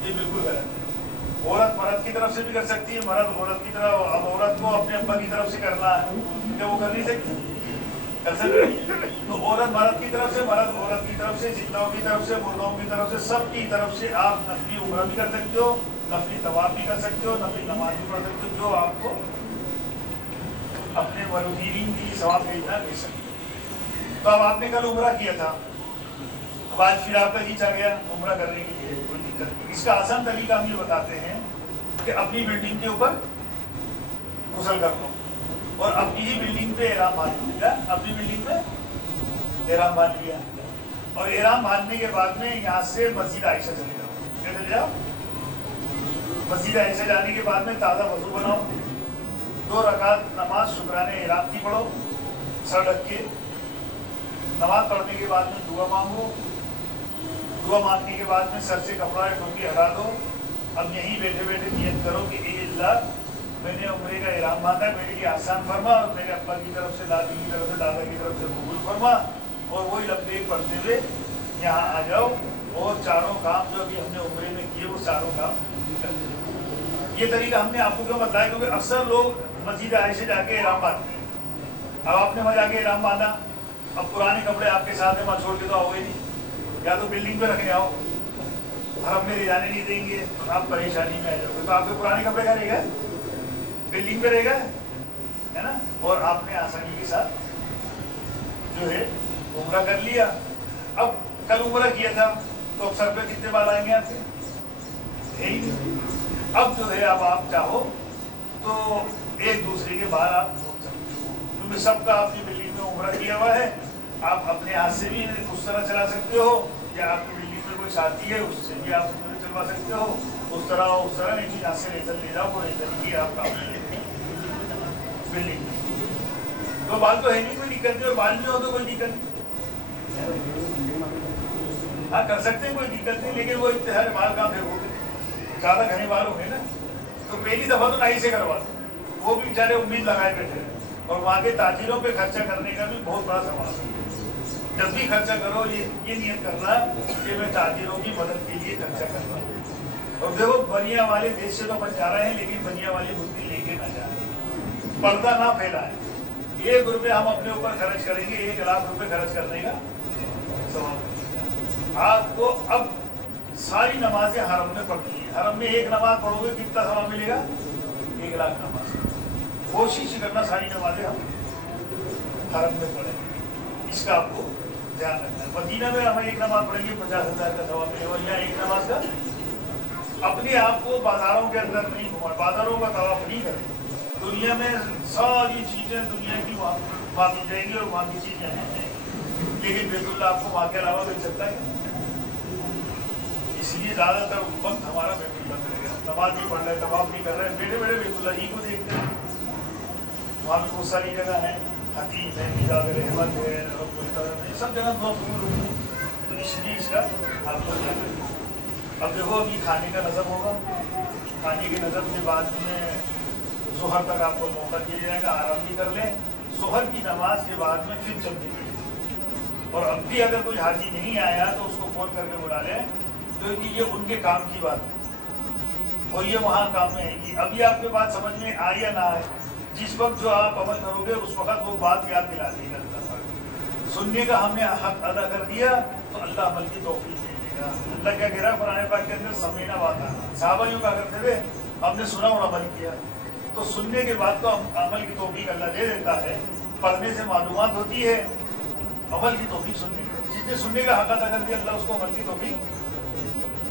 ये बिल्कुल गलत है। औरत मर्द की तरफ से भी कर सकती है, मर्द औरत की तरफ। अब औरत को अपने अब्बा की तरफ से करना है, क्या वो कर नहीं सकती? कर सकती। तो औरत मर्द की तरफ से, मर्द औरत की तरफ से, जिंदाओं की तरफ से, मुर्दाओं की तरफ से, सबकी तरफ से आप नफली उम्रा भी कर सकते हो, नफली तवाफ भी कर सकते हो, नफली नमाज भी पढ़ सकते हो, जो आपको अपने वरदीन की सवाब भेजना दे सकते। तो अब आपने कल उम्रा किया था, अब आज फिर आपका खींचा गया उम्रा करने के लिए, कोई दिक्कत नहीं। इसका आसान तरीका हम ये बताते हैं कि अपनी बिल्डिंग के ऊपर गुसल कर लो, और अपनी ही बिल्डिंग पे एहराम बांध लिया। अपनी बिल्डिंग पे एहराम बांध लिया, और एहराम बांधने के बाद में यहाँ से मस्जिद आयशा चले जाओ। क्या चले जाओ? मस्जिद आयशा जाने के बाद में ताज़ा वजू बनाओ, 2 रकात नमाज शुक्राने एहराम की पढ़ो, सर ढक के। नमाज पढ़ने के बाद में दुआ मांगो, दुआ मांगने के बाद में सर से कपड़ा या टोपी हटा दो। अब यहीं बैठे बैठे नियत करो कि ए अल्लाह मैंने उम्रे का एहराम बांधा, मेरे लिए आसान फरमा, और मेरे अब्बा की तरफ से, दादी की तरफ से, दादा की तरफ से कबूल फरमा, और वही लब्बैक पढ़ते हुए यहाँ आ जाओ, और चारों काम जो अभी हमने उम्रे में किए वो चारों काम कर दो। ये तरीका हमने आपको क्यों बताया? क्योंकि अक्सर लोग मस्जिद आयशा जाके एहराम बांधते हैं। अब आपने वहाँ जाके एहराम बांधा, अब पुराने कपड़े आपके साथ में वहाँ छोड़ के तो आओगे नहीं, या तो बिल्डिंग पे रखने आओ, हरम में ले जाने नहीं देंगे, तो आप परेशानी में आ जाओगे। तो आपके पुराने कपड़े क्या रह गए? बिल्डिंग पे रह गए, है ना। और आपने आसानी के साथ जो है उम्रा कर लिया। अब कल उम्रा किया था, तो अब सर पे कितने बाल आएंगे आपके? अब जो है अब आप चाहो तो एक दूसरे के बाल आप धो सकते हो, क्योंकि सबका आपकी बिल्डिंग में उम्रा किया हुआ है। आप अपने हाथ से भी उस तरह चला सकते हो, या आपकी बिल्डिंग में कोई साथी है उससे भी आप चलवा सकते हो, उस तरह नहीं कि यहाँ से रेजर ले जाओ, वो रेजर ही आपका बिल्डिंग में। तो बाल तो है नहीं, कोई दिक्कत नहीं, और बाल भी हो तो कोई दिक्कत नहीं, हाँ कर सकते हैं, कोई दिक्कत नहीं। लेकिन वो इतने सारे बाल कहाँ फेंकोगे? ज़्यादा घने बाल होंगे ना, तो पहली दफ़ा तो नाई से करवा दो, वो भी बेचारे उम्मीद लगाए बैठे हैं, और वहाँ के ताजिरों पे खर्चा करने का भी बहुत बड़ा सवाल है। जब भी खर्चा करो ये नियत करना कि मैं ताजिरों की मदद के लिए खर्चा कर रहा हूँ। और देखो बनिया वाले देश से तो बन जा रहे हैं, लेकिन बनिया वाली बुद्धि लेके ना जा रहे, पर्दा ना फैलाए। 1 रुपये हम अपने ऊपर खर्च करेंगे, 1 लाख रुपए खर्च करने का सवाब। आपको अब सारी नमाजें हरम में पढ़नी है। हरम में 1 नमाज पढ़ोगे कितना सवाब मिलेगा? 1 लाख नमाज। कोशिश करना सारी नमाजें हम हरम में पढ़ेंगे, इसका आपको ध्यान रखना है। मदीना में हम 1 नमाज पढ़ेंगे 50,000 का सवाब मिलेगा, और यहाँ 1 नमाज का। अपने आप को बाजारों के अंदर नहीं घुमाए, बाजारों का तवाफ नहीं करें। दुनिया में सारी चीजें दुनिया की वहाँ मिल जाएंगी और वहाँ की चीजें मिल जाएंगी, लेकिन बैतुल्लाह आपको वहाँ के अलावा मिल सकता है। इसलिए ज्यादातर वक्त हमारा बैतुल्लाह करेगा। नमाज नहीं पढ़ रहे, तवाफ नहीं कर रहे, बेटे बेटे बैतुल्लाह ही को देखते हैं। वहाँ भी बहुत सारी जगह है, हकीम है, मिजाज रहमत है, सब जगह बहुत दूर होती है। तो इसलिए इसका आपको ध्यान रखना। अब देखो अभी खाने का नज़र होगा, खाने के नज़र के बाद में ज़ोहर तक आपको मौका दिया जाएगा, आराम भी कर लें। ज़ोहर की नमाज के बाद में फिर चलने लगे। और अब भी अगर कोई हाजी नहीं आया तो उसको फ़ोन करके बुला लें, क्योंकि ये उनके काम की बात है और ये वहाँ काम में आएगी। अभी आपके बात समझ में आए या ना आए, जिस वक्त जो आप अमल करोगे उस वक्त वो बात याद दिला देगा। सुनने का हमने हक अदा कर दिया तो अल्लाह अमल की तौफीक दे देगा। अल्लाह क्या कह रहा है कुरान पाक के अंदर, समीना बात आना। सहाबा यूँ क्या करते थे, हमने सुना और अमल किया। तो सुनने के बाद तो अमल की तौफीक अल्लाह दे देता है। पढ़ने से मालूमात होती है, अमल की तौफीक सुनने की। जिसने सुनने का हक अदा कर दिया अल्लाह उसको अमल की तौफीक।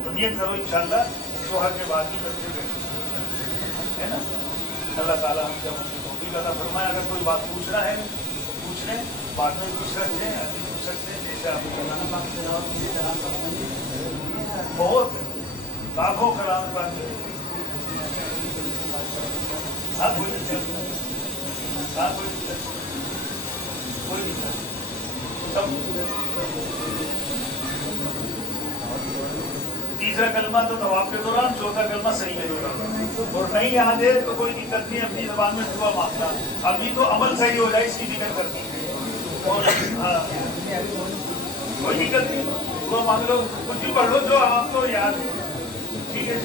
तो नियत करो इंशाअल्लाह ज़ोहर के बाद ही बच्चे है ना। अल्लाह ताला हमसे अमल की तौफीक अदा फरमाए। अगर कोई बात पूछना है तो पूछ लें, बाद में पूछ सकते हैं, अभी पूछ सकते हैं, जैसे आपको बहुत लाखों कलाम का कोई दिक्कत सब। तीसरा कलमा तो तवाफ के दौरान, चौथा कलमा सही के दौरान। और नहीं याद है तो कोई दिक्कत नहीं, अपनी ज़बान में दुआ मांगना। अभी तो अमल सही हो जाए इसकी फिक्र करनी है। और हाँ कोई दिक्कत नहीं, दुआ मांग लो, कुछ भी पढ़ लो जो आपको याद है, ठीक है।